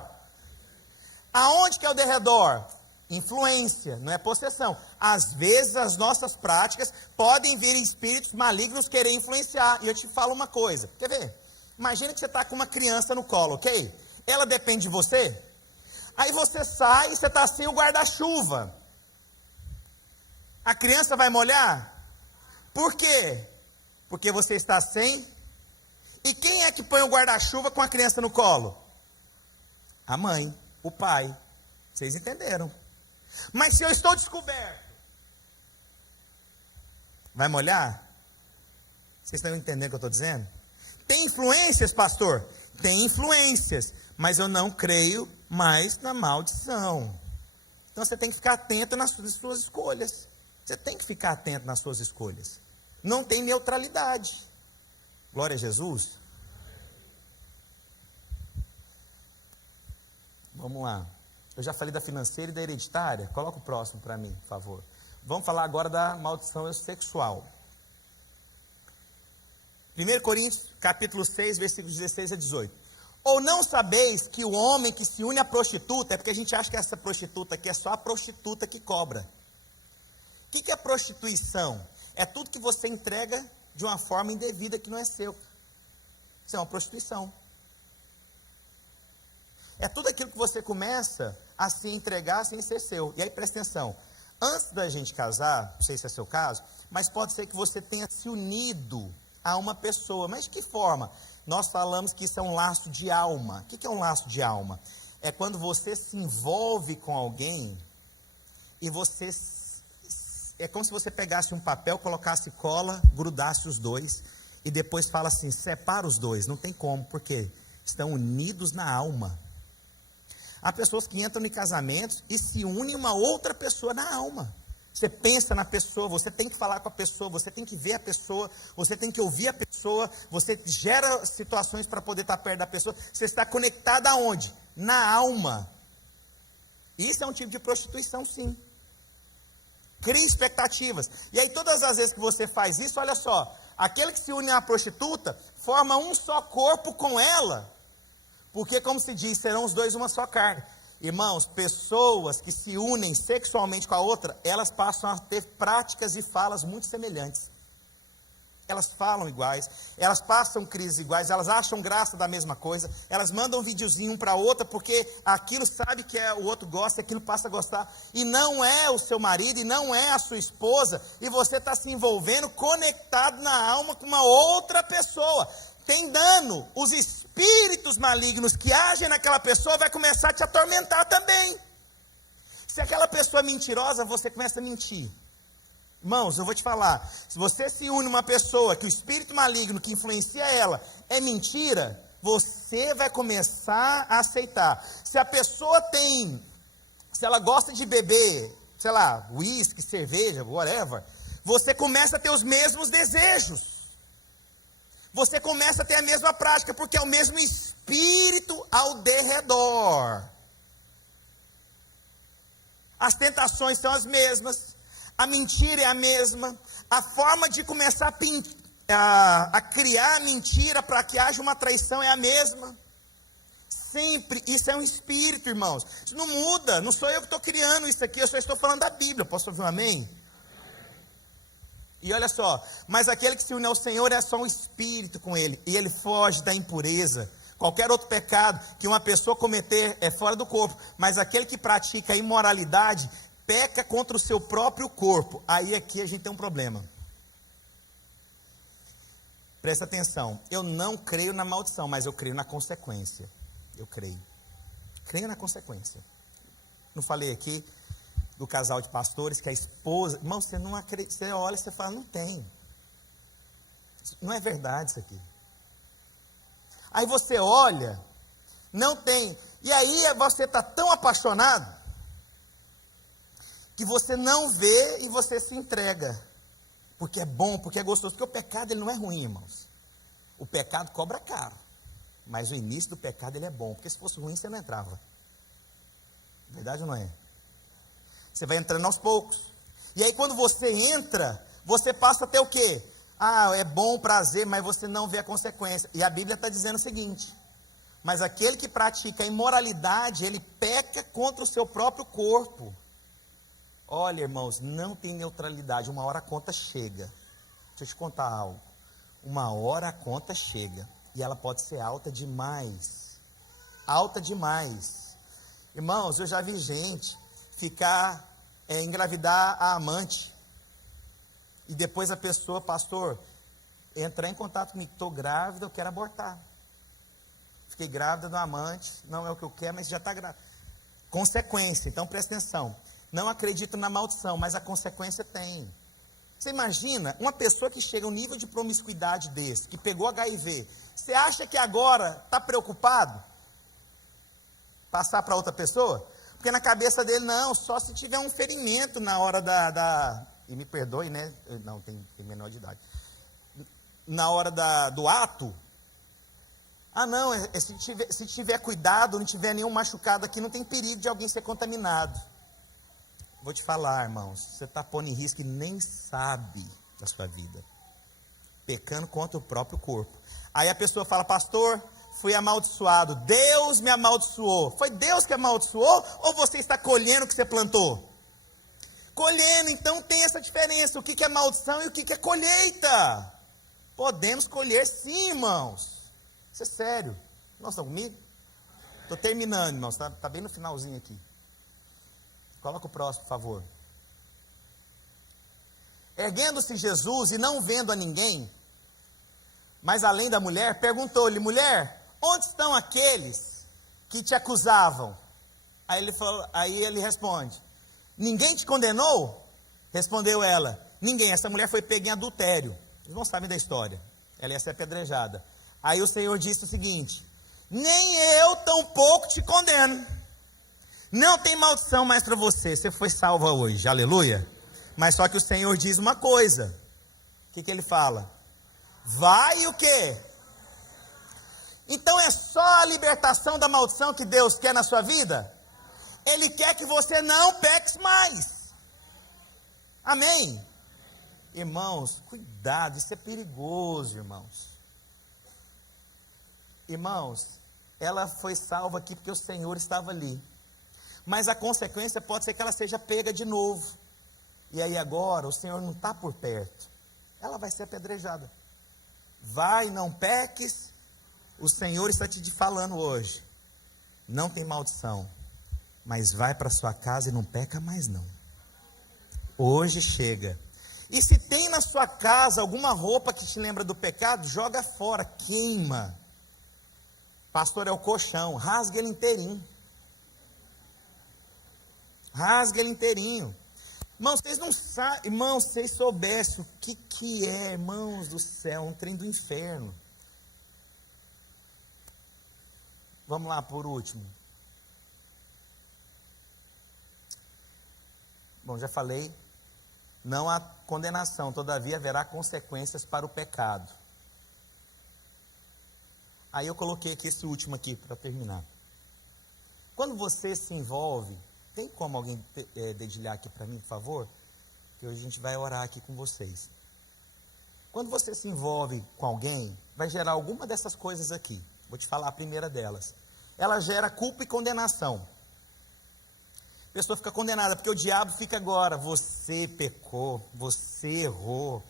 Aonde que é o derredor? Influência, não é possessão. Às vezes as nossas práticas podem vir espíritos malignos querer influenciar. E eu te falo uma coisa, quer ver? Imagina que você está com uma criança no colo, ok? Ela depende de você. Aí você sai e você está sem o guarda-chuva. A criança vai molhar? Por quê? Porque você está sem. E quem é que põe o guarda-chuva com a criança no colo? A mãe, o pai. Vocês entenderam? Mas se eu estou descoberto, vai molhar? Vocês estão entendendo o que eu estou dizendo? Tem influências, pastor? Tem influências, mas eu não creio mais na maldição. Então você tem que ficar atento nas suas escolhas. Você tem que ficar atento nas suas escolhas. Não tem neutralidade. Glória a Jesus. Vamos lá. Eu já falei da financeira e da hereditária. Coloca o próximo para mim, por favor. Vamos falar agora da maldição sexual. 1 Coríntios, capítulo 6, versículos 16 a 18. Ou não sabeis que o homem que se une à prostituta, é porque a gente acha que essa prostituta aqui é só a prostituta que cobra. O que é prostituição? É tudo que você entrega de uma forma indevida que não é seu. Isso é uma prostituição. É tudo aquilo que você começa a se entregar sem ser seu. E aí presta atenção, antes da gente casar, não sei se é seu caso, mas pode ser que você tenha se unido a uma pessoa. Mas de que forma? Nós falamos que isso é um laço de alma. O que é um laço de alma? É quando você se envolve com alguém e você... É como se você pegasse um papel, colocasse cola, grudasse os dois e depois fala assim, separa os dois. Não tem como, porque estão unidos na alma. Há pessoas que entram em casamentos e se unem uma outra pessoa na alma. Você pensa na pessoa, você tem que falar com a pessoa, você tem que ver a pessoa, você tem que ouvir a pessoa, você gera situações para poder estar perto da pessoa. Você está conectado aonde? Na alma. Isso é um tipo de prostituição, sim. Cria expectativas. E aí todas as vezes que você faz isso, olha só, aquele que se une à prostituta, forma um só corpo com ela. Porque, como se diz, serão os dois uma só carne. Irmãos, pessoas que se unem sexualmente com a outra, elas passam a ter práticas e falas muito semelhantes. Elas falam iguais, elas passam crises iguais, elas acham graça da mesma coisa, elas mandam um videozinho um para a outra, porque aquilo sabe que o outro gosta, aquilo passa a gostar, e não é o seu marido, e não é a sua esposa, e você está se envolvendo, conectado na alma com uma outra pessoa. Tem dano, os espíritos malignos que agem naquela pessoa vai começar a te atormentar também. Se aquela pessoa é mentirosa, você começa a mentir. Irmãos, eu vou te falar, se você se une a uma pessoa que o espírito maligno que influencia ela é mentira, você vai começar a aceitar. Se a pessoa se ela gosta de beber, sei lá, uísque, cerveja, whatever, você começa a ter os mesmos desejos. Você começa a ter a mesma prática, porque é o mesmo espírito ao derredor. As tentações são as mesmas, a mentira é a mesma, a forma de começar a criar a mentira para que haja uma traição é a mesma. Sempre, isso é um espírito, irmãos. Isso não muda, não sou eu que estou criando isso aqui, eu só estou falando da Bíblia. Posso ouvir um amém? E olha só, mas aquele que se une ao Senhor é só um espírito com Ele, e ele foge da impureza. Qualquer outro pecado que uma pessoa cometer é fora do corpo, mas aquele que pratica a imoralidade peca contra o seu próprio corpo. Aí aqui a gente tem um problema. Presta atenção, eu não creio na maldição, mas eu creio na consequência. Eu creio na consequência. Não falei aqui do casal de pastores que a esposa, irmão, você não acredita, você olha e você fala, não tem, não é verdade isso aqui. Aí você olha, não tem, e aí você está tão apaixonado que você não vê e você se entrega, porque é bom, porque é gostoso, porque o pecado ele não é ruim, irmãos. O pecado cobra caro, mas o início do pecado ele é bom, porque se fosse ruim você não entrava. Verdade ou não é? Você vai entrando aos poucos. E aí quando você entra, você passa a ter o quê? Ah, é bom, prazer, mas você não vê a consequência. E a Bíblia está dizendo o seguinte: mas aquele que pratica a imoralidade, ele peca contra o seu próprio corpo. Olha, irmãos, não tem neutralidade. Uma hora a conta chega. Deixa eu te contar algo. Uma hora a conta chega. E ela pode ser alta demais. Alta demais. Irmãos, eu já vi gente engravidar a amante, e depois a pessoa, pastor, entrar em contato comigo, estou grávida, eu quero abortar, fiquei grávida do amante, não é o que eu quero, mas já está grávida. Consequência, então presta atenção, não acredito na maldição, mas a consequência tem. Você imagina, uma pessoa que chega a um nível de promiscuidade desse, que pegou HIV, você acha que agora está preocupado? Passar para outra pessoa? Porque na cabeça dele, não, só se tiver um ferimento na hora e me perdoe, né? Não, tem menor de idade. Na hora do ato. Ah, não, se tiver cuidado, não tiver nenhum machucado aqui, não tem perigo de alguém ser contaminado. Vou te falar, irmãos, você está pondo em risco e nem sabe da sua vida. Pecando contra o próprio corpo. Aí a pessoa fala, pastor, fui amaldiçoado, Deus me amaldiçoou. Foi Deus que amaldiçoou ou você está colhendo o que você plantou? Colhendo, então tem essa diferença, o que é maldição e o que é colheita. Podemos colher sim, irmãos. Isso é sério. Nossa, estão comigo? Estou terminando, irmãos, está bem no finalzinho aqui. Coloca o próximo, por favor. Erguendo-se Jesus e não vendo a ninguém, mas além da mulher, perguntou-lhe, mulher, onde estão aqueles que te acusavam? Aí ele responde, ninguém te condenou? Respondeu ela, ninguém. Essa mulher foi pega em adultério. Vocês não sabem da história. Ela ia ser apedrejada. Aí o Senhor disse o seguinte, nem eu tampouco te condeno. Não tem maldição mais para você. Você foi salva hoje. Aleluia. Mas só que o Senhor diz uma coisa. O que ele fala? Vai o quê? Então é só a libertação da maldição que Deus quer na sua vida? Ele quer que você não peque mais. Amém? Irmãos, cuidado, isso é perigoso, irmãos. Irmãos, ela foi salva aqui porque o Senhor estava ali. Mas a consequência pode ser que ela seja pega de novo. E aí agora o Senhor não está por perto. Ela vai ser apedrejada. Vai, não peques. O Senhor está te falando hoje. Não tem maldição. Mas vai para sua casa e não peca mais não. Hoje chega. E se tem na sua casa alguma roupa que te lembra do pecado, joga fora, queima. Pastor, é o colchão, rasga ele inteirinho. Rasga ele inteirinho. Irmãos, vocês não sabem, irmãos, se vocês soubessem o que é, irmãos do céu, um trem do inferno. Vamos lá, por último. Bom, já falei, não há condenação, todavia haverá consequências para o pecado. Aí eu coloquei aqui esse último aqui para terminar. Quando você se envolve, tem como alguém dedilhar aqui para mim, por favor? Que hoje a gente vai orar aqui com vocês. Quando você se envolve com alguém, vai gerar alguma dessas coisas aqui. Vou te falar a primeira delas. Ela gera culpa e condenação. A pessoa fica condenada, porque o diabo fica agora, você pecou, você errou,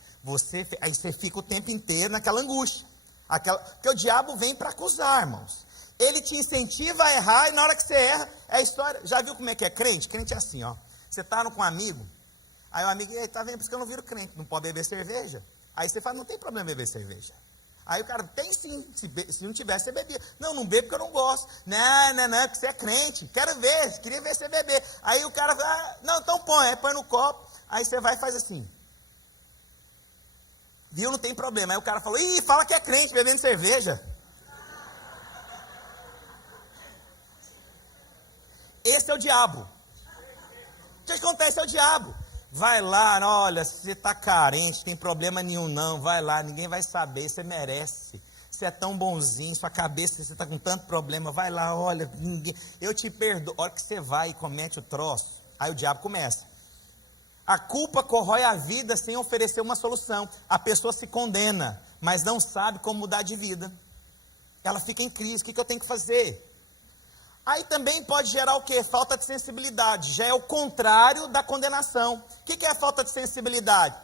aí você fica o tempo inteiro naquela angústia. Porque o diabo vem para acusar, irmãos. Ele te incentiva a errar, e na hora que você erra, é a história. Já viu como é que é crente? Crente é assim, ó. Você está com um amigo, aí o amigo, está vendo, por isso que eu não viro crente, não pode beber cerveja. Aí você fala, não tem problema beber cerveja. Aí o cara, tem sim, se não tivesse, você bebia. Não bebo porque eu não gosto. Não, porque você é crente, queria ver você beber. Aí o cara fala, não, então põe no copo. Aí você vai e faz assim. Viu, não tem problema. Aí o cara falou, fala que é crente bebendo cerveja. Esse é o diabo. O que acontece? É o diabo. Vai lá, olha, se você está carente, não tem problema nenhum não, vai lá, ninguém vai saber, você merece. Você é tão bonzinho, sua cabeça, você está com tanto problema, vai lá, olha, eu te perdoo. A hora que você vai e comete o troço, aí o diabo começa. A culpa corrói a vida sem oferecer uma solução. A pessoa se condena, mas não sabe como mudar de vida. Ela fica em crise, o que eu tenho que fazer? Aí também pode gerar o quê? Falta de sensibilidade. Já é o contrário da condenação. O que é a falta de sensibilidade?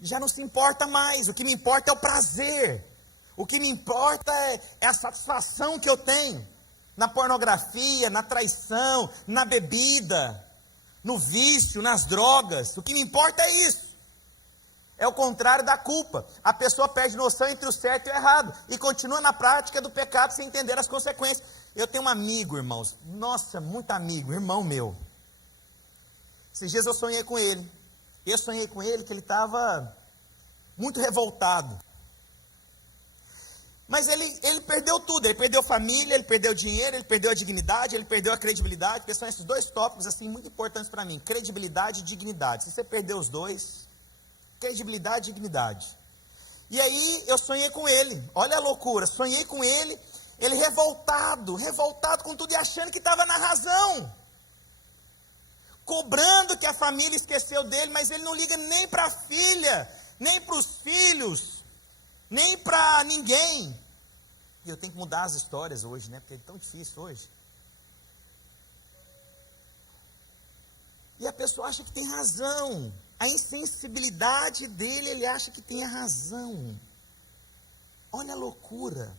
Já não se importa mais. O que me importa é o prazer. O que me importa é a satisfação que eu tenho. Na pornografia, na traição, na bebida, no vício, nas drogas. O que me importa é isso. É o contrário da culpa. A pessoa perde noção entre o certo e o errado. E continua na prática do pecado sem entender as consequências. Eu tenho um amigo, irmãos. Nossa, muito amigo, irmão meu. Esses dias eu sonhei com ele. Eu sonhei com ele que ele estava muito revoltado. Mas ele perdeu tudo. Ele perdeu família, ele perdeu dinheiro, ele perdeu a dignidade, ele perdeu a credibilidade. Porque são esses dois tópicos assim muito importantes para mim. Credibilidade e dignidade. Se você perder os dois, credibilidade e dignidade. E aí eu sonhei com ele. Olha a loucura. Sonhei com ele. Ele revoltado com tudo e achando que estava na razão. Cobrando que a família esqueceu dele, mas ele não liga nem para a filha, nem para os filhos, nem para ninguém. E eu tenho que mudar as histórias hoje, né? Porque é tão difícil hoje. E a pessoa acha que tem razão. A insensibilidade dele, ele acha que tem a razão. Olha a loucura.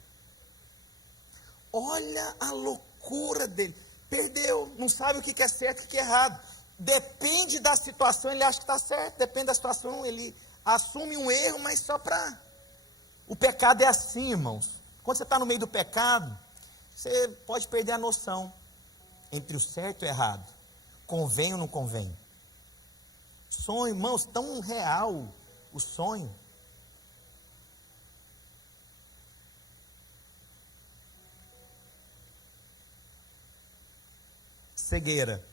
Olha a loucura dele. Perdeu, não sabe o que é certo e o que é errado. Depende da situação, ele acha que está certo. Depende da situação, ele assume um erro, mas só para... O pecado é assim, irmãos. Quando você está no meio do pecado, você pode perder a noção entre o certo e o errado. Convém ou não convém? Sonho, irmãos, tão real o sonho. cegueira.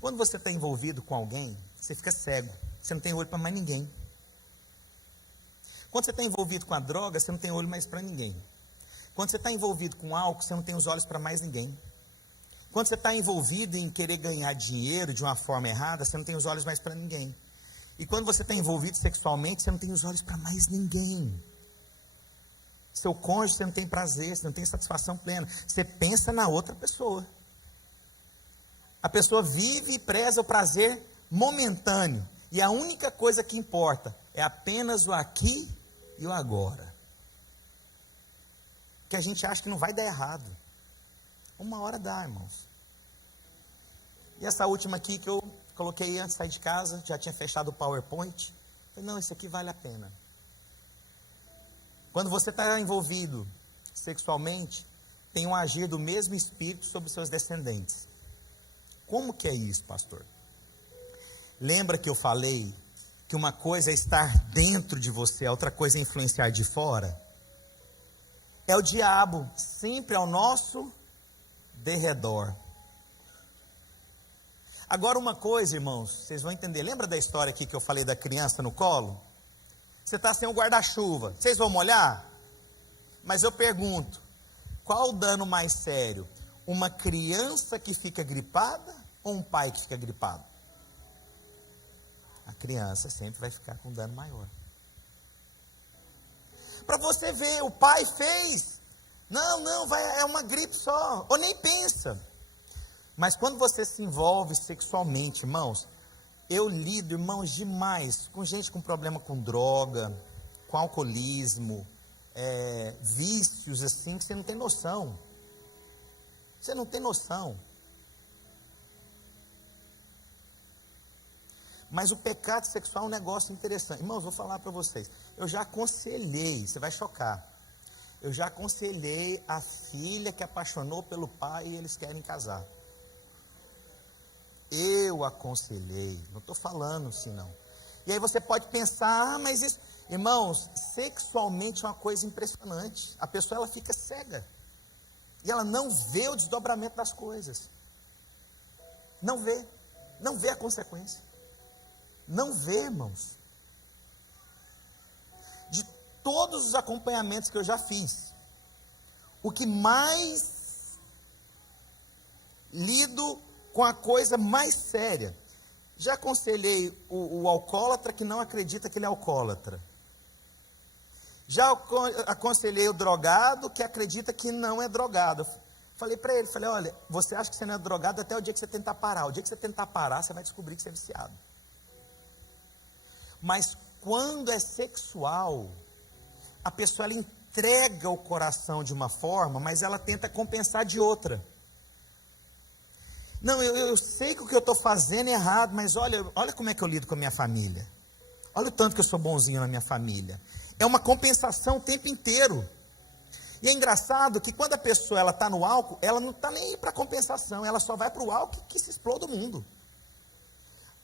Quando você está envolvido com alguém, você fica cego. Você não tem olho para mais ninguém. Quando você está envolvido com a droga, você não tem olho mais para ninguém. Quando você está envolvido com álcool, você não tem os olhos para mais ninguém. Quando você está envolvido em querer ganhar dinheiro de uma forma errada, você não tem os olhos mais para ninguém. E quando você está envolvido sexualmente, você não tem os olhos para mais ninguém. Seu cônjuge, você não tem prazer, você não tem satisfação plena. Você pensa na outra pessoa. A pessoa vive e preza o prazer momentâneo. E a única coisa que importa é apenas o aqui e o agora. Que a gente acha que não vai dar errado. Uma hora dá, irmãos. E essa última aqui que eu coloquei antes de sair de casa, já tinha fechado o PowerPoint. Falei, não, isso aqui vale a pena. Quando você está envolvido sexualmente, tem um agir do mesmo Espírito sobre seus descendentes. Como que é isso, pastor? Lembra que eu falei que uma coisa é estar dentro de você, a outra coisa é influenciar de fora? É o diabo sempre ao nosso derredor. Agora uma coisa, irmãos, vocês vão entender. Lembra da história aqui que eu falei da criança no colo? Você está sem um guarda-chuva, vocês vão molhar? Mas eu pergunto, qual o dano mais sério? Uma criança que fica gripada ou um pai que fica gripado? A criança sempre vai ficar com dano maior. Para você ver, o pai fez. Não, é uma gripe só. Ou nem pensa. Mas quando você se envolve sexualmente, irmãos, eu lido, irmãos, demais com gente com problema com droga, com alcoolismo, vícios assim, que você não tem noção. Você não tem noção. Mas o pecado sexual é um negócio interessante. Irmãos, vou falar para vocês. Eu já aconselhei, você vai chocar. Eu já aconselhei a filha que apaixonou pelo pai e eles querem casar. Eu aconselhei, não estou falando assim não. E aí você pode pensar, mas isso... Irmãos, sexualmente é uma coisa impressionante. A pessoa ela fica cega. E ela não vê o desdobramento das coisas. Não vê a consequência. Não vê, irmãos. De todos os acompanhamentos que eu já fiz, o que mais lido com a coisa mais séria, já aconselhei o alcoólatra que não acredita que ele é alcoólatra. Já aconselhei o drogado que acredita que não é drogado. Falei para ele, olha, você acha que você não é drogado até o dia que você tentar parar. O dia que você tentar parar, você vai descobrir que você é viciado. Mas quando é sexual, a pessoa ela entrega o coração de uma forma, mas ela tenta compensar de outra. Não, eu sei que o que eu estou fazendo é errado, mas olha como é que eu lido com a minha família. Olha o tanto que eu sou bonzinho na minha família. É uma compensação o tempo inteiro. E é engraçado que quando a pessoa está no álcool, ela não está nem para compensação, ela só vai para o álcool que se exploda o mundo.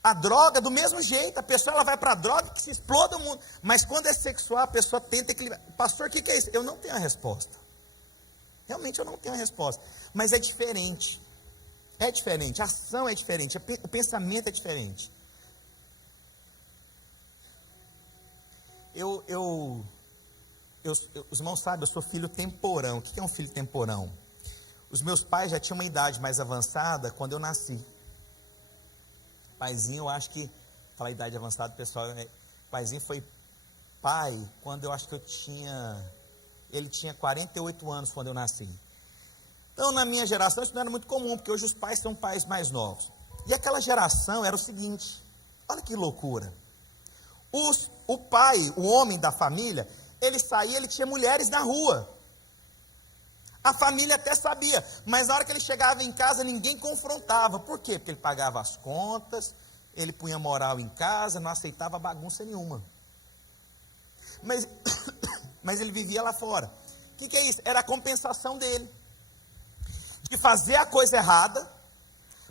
A droga, do mesmo jeito, a pessoa ela vai para a droga que se exploda o mundo. Mas quando é sexual, a pessoa tenta equilibrar. Pastor, o que é isso? Eu não tenho a resposta. Realmente eu não tenho a resposta. Mas é diferente. É diferente, a ação é diferente, o pensamento é diferente. Os irmãos sabem, eu sou filho temporão. O que é um filho temporão? Os meus pais já tinham uma idade mais avançada quando eu nasci. Paizinho, eu acho que, falar idade avançada, pessoal, paizinho foi pai quando eu acho que ele tinha 48 anos quando eu nasci. Então, na minha geração, isso não era muito comum, porque hoje os pais são pais mais novos. E aquela geração era o seguinte, olha que loucura. O pai, o homem da família, ele saía, ele tinha mulheres na rua. A família até sabia, mas na hora que ele chegava em casa, ninguém confrontava. Por quê? Porque ele pagava as contas, ele punha moral em casa, não aceitava bagunça nenhuma. Mas ele vivia lá fora. O que é isso? Era a compensação dele. De fazer a coisa errada,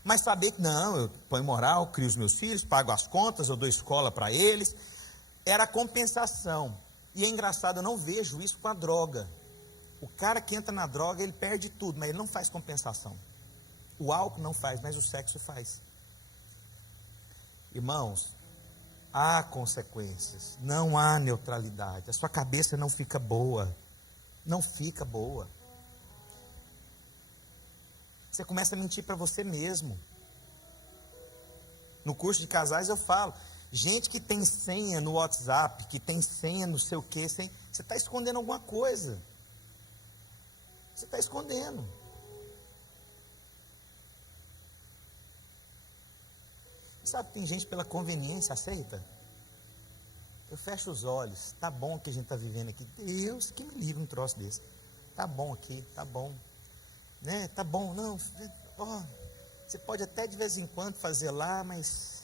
mas saber que não, eu ponho moral, crio os meus filhos, pago as contas, eu dou escola para eles. Era a compensação. E é engraçado, eu não vejo isso com a droga. O cara que entra na droga, ele perde tudo, mas ele não faz compensação. O álcool não faz, mas o sexo faz. Irmãos, há consequências, não há neutralidade. A sua cabeça não fica boa. Não fica boa. Você começa a mentir para você mesmo. No curso de casais eu falo, gente que tem senha no WhatsApp, que tem senha no sei o que, você está escondendo alguma coisa. Você está escondendo. Sabe que tem gente pela conveniência aceita? Eu fecho os olhos, tá bom que a gente está vivendo aqui. Deus que me livre um troço desse. Tá bom aqui, tá bom. Né? Tá bom, não. Ó, você pode até de vez em quando fazer lá, mas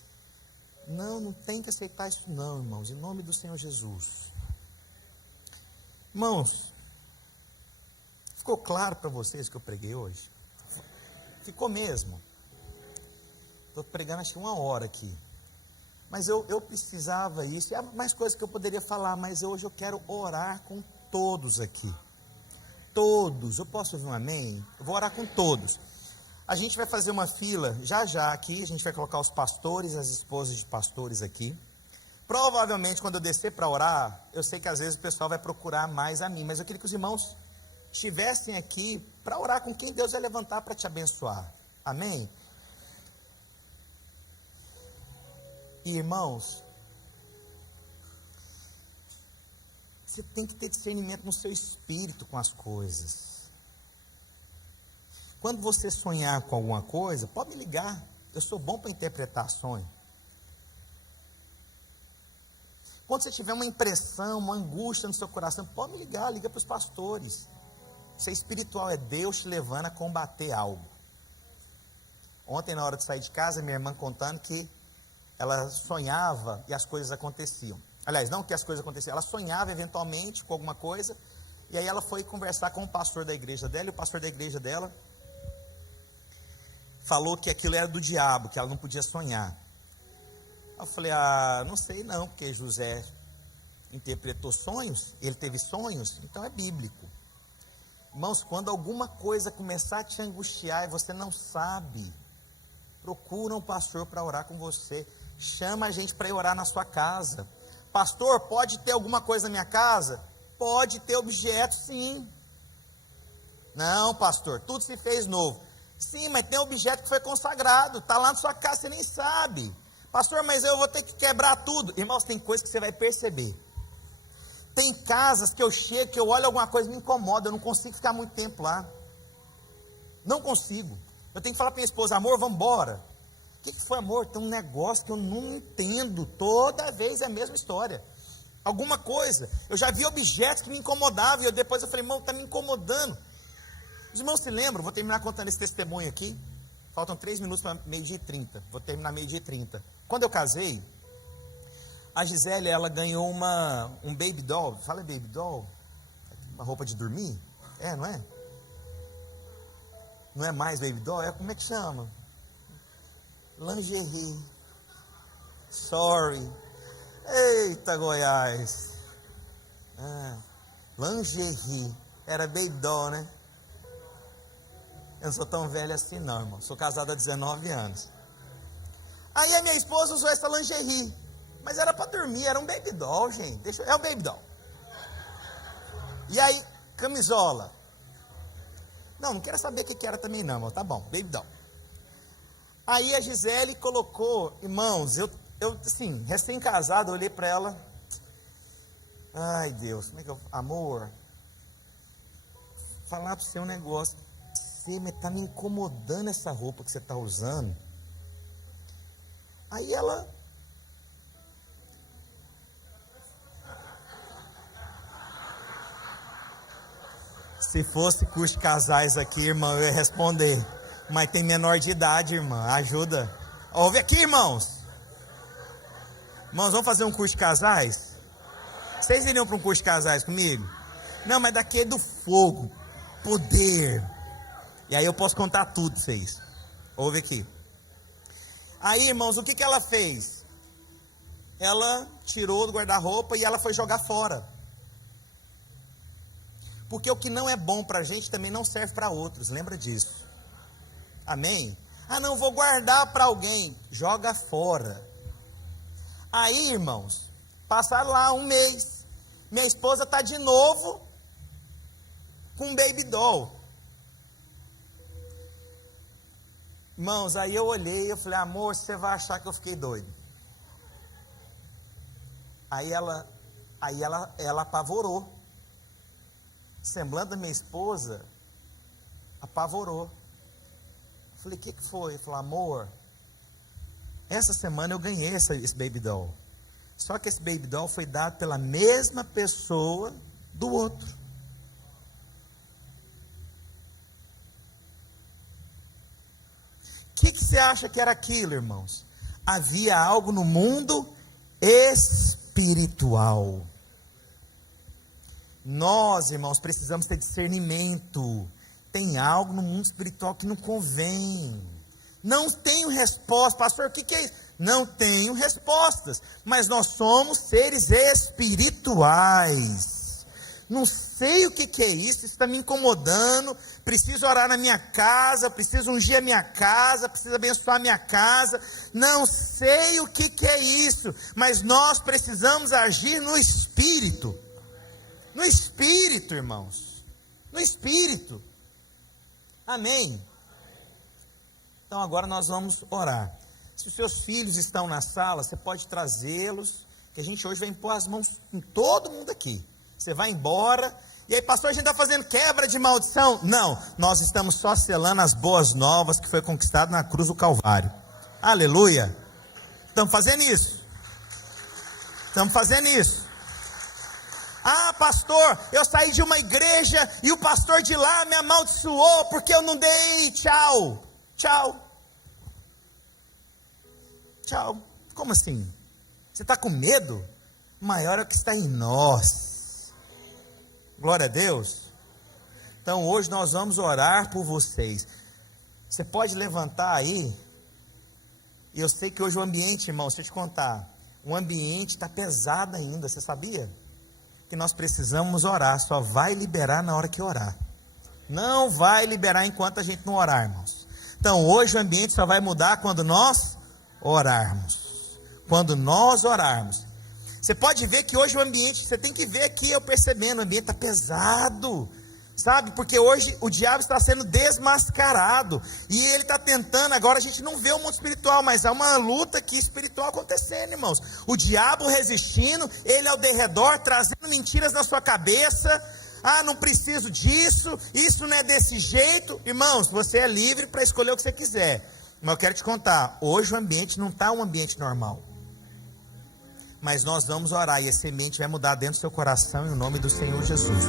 não tem que aceitar isso não, irmãos, em nome do Senhor Jesus. Irmãos, ficou claro para vocês o que eu preguei hoje? Ficou mesmo? Estou pregando acho que 1 hora aqui. Mas eu precisava isso. E há mais coisas que eu poderia falar, mas hoje eu quero orar com todos aqui. Todos. Eu posso ouvir um amém? Eu vou orar com todos. A gente vai fazer uma fila já aqui. A gente vai colocar os pastores, as esposas de pastores aqui. Provavelmente quando eu descer para orar, eu sei que às vezes o pessoal vai procurar mais a mim, mas eu queria que os irmãos estivessem aqui para orar com quem Deus vai levantar para te abençoar. Amém? Irmãos, você tem que ter discernimento no seu espírito com as coisas. Quando você sonhar com alguma coisa, pode me ligar. Eu sou bom para interpretar sonho. Quando você tiver uma impressão, uma angústia no seu coração, pode me ligar, liga para os pastores. Isso é espiritual, é Deus te levando a combater algo. Ontem, na hora de sair de casa, minha irmã contando que ela sonhava e as coisas aconteciam. Aliás, não que as coisas aconteciam, ela sonhava eventualmente com alguma coisa, e aí ela foi conversar com o pastor da igreja dela, e o pastor da igreja dela falou que aquilo era do diabo, que ela não podia sonhar. Eu falei, não sei não, porque José interpretou sonhos, ele teve sonhos, então é bíblico. Irmãos, quando alguma coisa começar a te angustiar e você não sabe, procura um pastor para orar com você. Chama a gente para ir orar na sua casa. Pastor, pode ter alguma coisa na minha casa? Pode ter objeto, sim. Não, pastor, tudo se fez novo. Sim, mas tem objeto que foi consagrado, está lá na sua casa, você nem sabe. Pastor, mas eu vou ter que quebrar tudo. Irmãos, tem coisa que você vai perceber. Tem casas que eu chego, que eu olho alguma coisa e me incomoda, eu não consigo ficar muito tempo lá. Não consigo. Eu tenho que falar para minha esposa, amor, vamos embora. O que foi, amor? Tem um negócio que eu não entendo. Toda vez é a mesma história. Alguma coisa. Eu já vi objetos que me incomodavam. E depois eu falei, irmão, está me incomodando. Os irmãos se lembram? Vou terminar contando esse testemunho aqui. Faltam 3 minutos para 12h30. Vou terminar 12h30. Quando eu casei, a Gisele, ela ganhou um baby doll. Fala baby doll? Uma roupa de dormir? Não é? Não é mais baby doll? Como é que chama? Lingerie. Sorry. Eita, Goiás. Lingerie. Era baby doll, né? Eu não sou tão velho assim não, irmão. Sou casado há 19 anos. Aí a minha esposa usou essa lingerie. Mas era para dormir, era um baby doll, gente. É um baby doll. E aí, camisola. Não quero saber o que era também não, irmão. Tá bom, baby doll. Aí a Gisele colocou, irmãos, eu assim, recém-casado, olhei para ela. Ai, Deus, como é que eu... Amor, falar para você um negócio. Você está me incomodando essa roupa que você está usando. Aí ela... Se fosse curso de casais aqui, irmão, eu ia responder. Mas tem menor de idade, irmã. Ajuda. Ouve aqui, irmãos. Irmãos, vamos fazer um curso de casais? Vocês iriam para um curso de casais comigo? Não, mas daqui é do fogo. Poder. E aí eu posso contar tudo pra vocês. Ouve aqui. Aí, irmãos, o que ela fez? Ela tirou do guarda-roupa e ela foi jogar fora. Porque o que não é bom para a gente também não serve para outros, lembra disso. Amém? Ah, não, vou guardar para alguém. Joga fora. Aí, irmãos, passaram lá um mês. Minha esposa está de novo com um baby doll. Irmãos, aí eu olhei, eu falei, amor, você vai achar que eu fiquei doido. Aí ela apavorou. O semblante da minha esposa apavorou. Eu falei, o que foi? Ele falou, amor, essa semana eu ganhei esse baby doll. Só que esse baby doll foi dado pela mesma pessoa do outro. O que você acha que era aquilo, irmãos? Havia algo no mundo espiritual. Nós, irmãos, precisamos ter discernimento. Tem algo no mundo espiritual que não convém. Não tenho resposta, pastor, o que é isso? Não tenho respostas, mas nós somos seres espirituais. Não sei o que é isso está me incomodando, preciso orar na minha casa, preciso ungir a minha casa, preciso abençoar a minha casa, não sei o que é isso, mas nós precisamos agir no Espírito. No Espírito, irmãos, no Espírito. Amém? Então agora nós vamos orar. Se os seus filhos estão na sala, você pode trazê-los, que a gente hoje vai impor as mãos em todo mundo aqui. Você vai embora, e aí, pastor, a gente está fazendo quebra de maldição? Não, nós estamos só selando as boas novas que foi conquistado na cruz do Calvário. Aleluia. Estamos fazendo isso. Estamos fazendo isso. Ah, pastor, eu saí de uma igreja e o pastor de lá me amaldiçoou porque eu não dei tchau. Tchau. Tchau. Como assim? Você está com medo? Maior é o que está em nós. Glória a Deus. Então hoje nós vamos orar por vocês. Você pode levantar aí. E eu sei que hoje o ambiente, irmão, deixa eu te contar, o ambiente está pesado ainda, você sabia? Que nós precisamos orar, só vai liberar na hora que orar. Não vai liberar enquanto a gente não orar, irmãos. Então hoje o ambiente só vai mudar quando nós orarmos. Quando nós orarmos. Você pode ver que hoje o ambiente, você tem que ver aqui, eu percebendo, o ambiente está pesado, sabe? Porque hoje o diabo está sendo desmascarado, e ele está tentando, agora a gente não vê o mundo espiritual, mas há uma luta aqui espiritual acontecendo, irmãos. O diabo resistindo, ele ao derredor, trazendo mentiras na sua cabeça. Ah, não preciso disso, isso não é desse jeito. Irmãos, você é livre para escolher o que você quiser, mas eu quero te contar, hoje o ambiente não está um ambiente normal. Mas nós vamos orar e a semente vai mudar dentro do seu coração em nome do Senhor Jesus.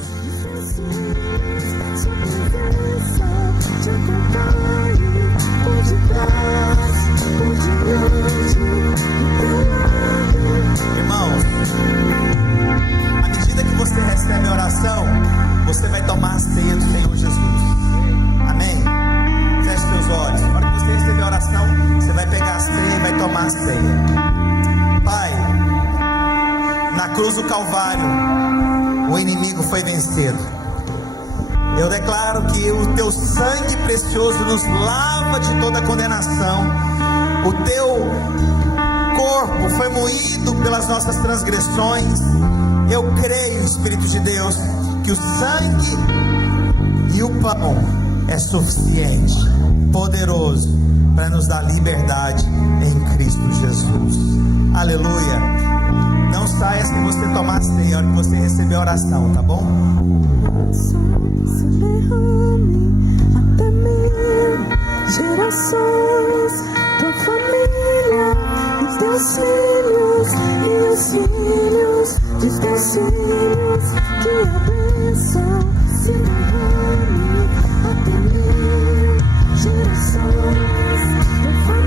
Irmãos, à medida que você recebe a oração, você vai tomar a ceia do Senhor Jesus. Amém? Feche seus olhos. Na hora que você receber a oração, você vai pegar a ceia e vai tomar a ceia. Pai, na cruz do Calvário, o inimigo foi vencido. Eu declaro que o teu sangue precioso nos lava de toda condenação. O teu corpo foi moído pelas nossas transgressões. Eu creio, Espírito de Deus, que o sangue e o pão é suficiente, poderoso, para nos dar liberdade em Cristo Jesus. Aleluia. Não saia sem você tomar a ceia, a hora que você receber a oração, tá bom? Até mil gerações, tua família, os teus filhos e os filhos dos teus filhos, que a bênção se derrame até mil gerações, tua família.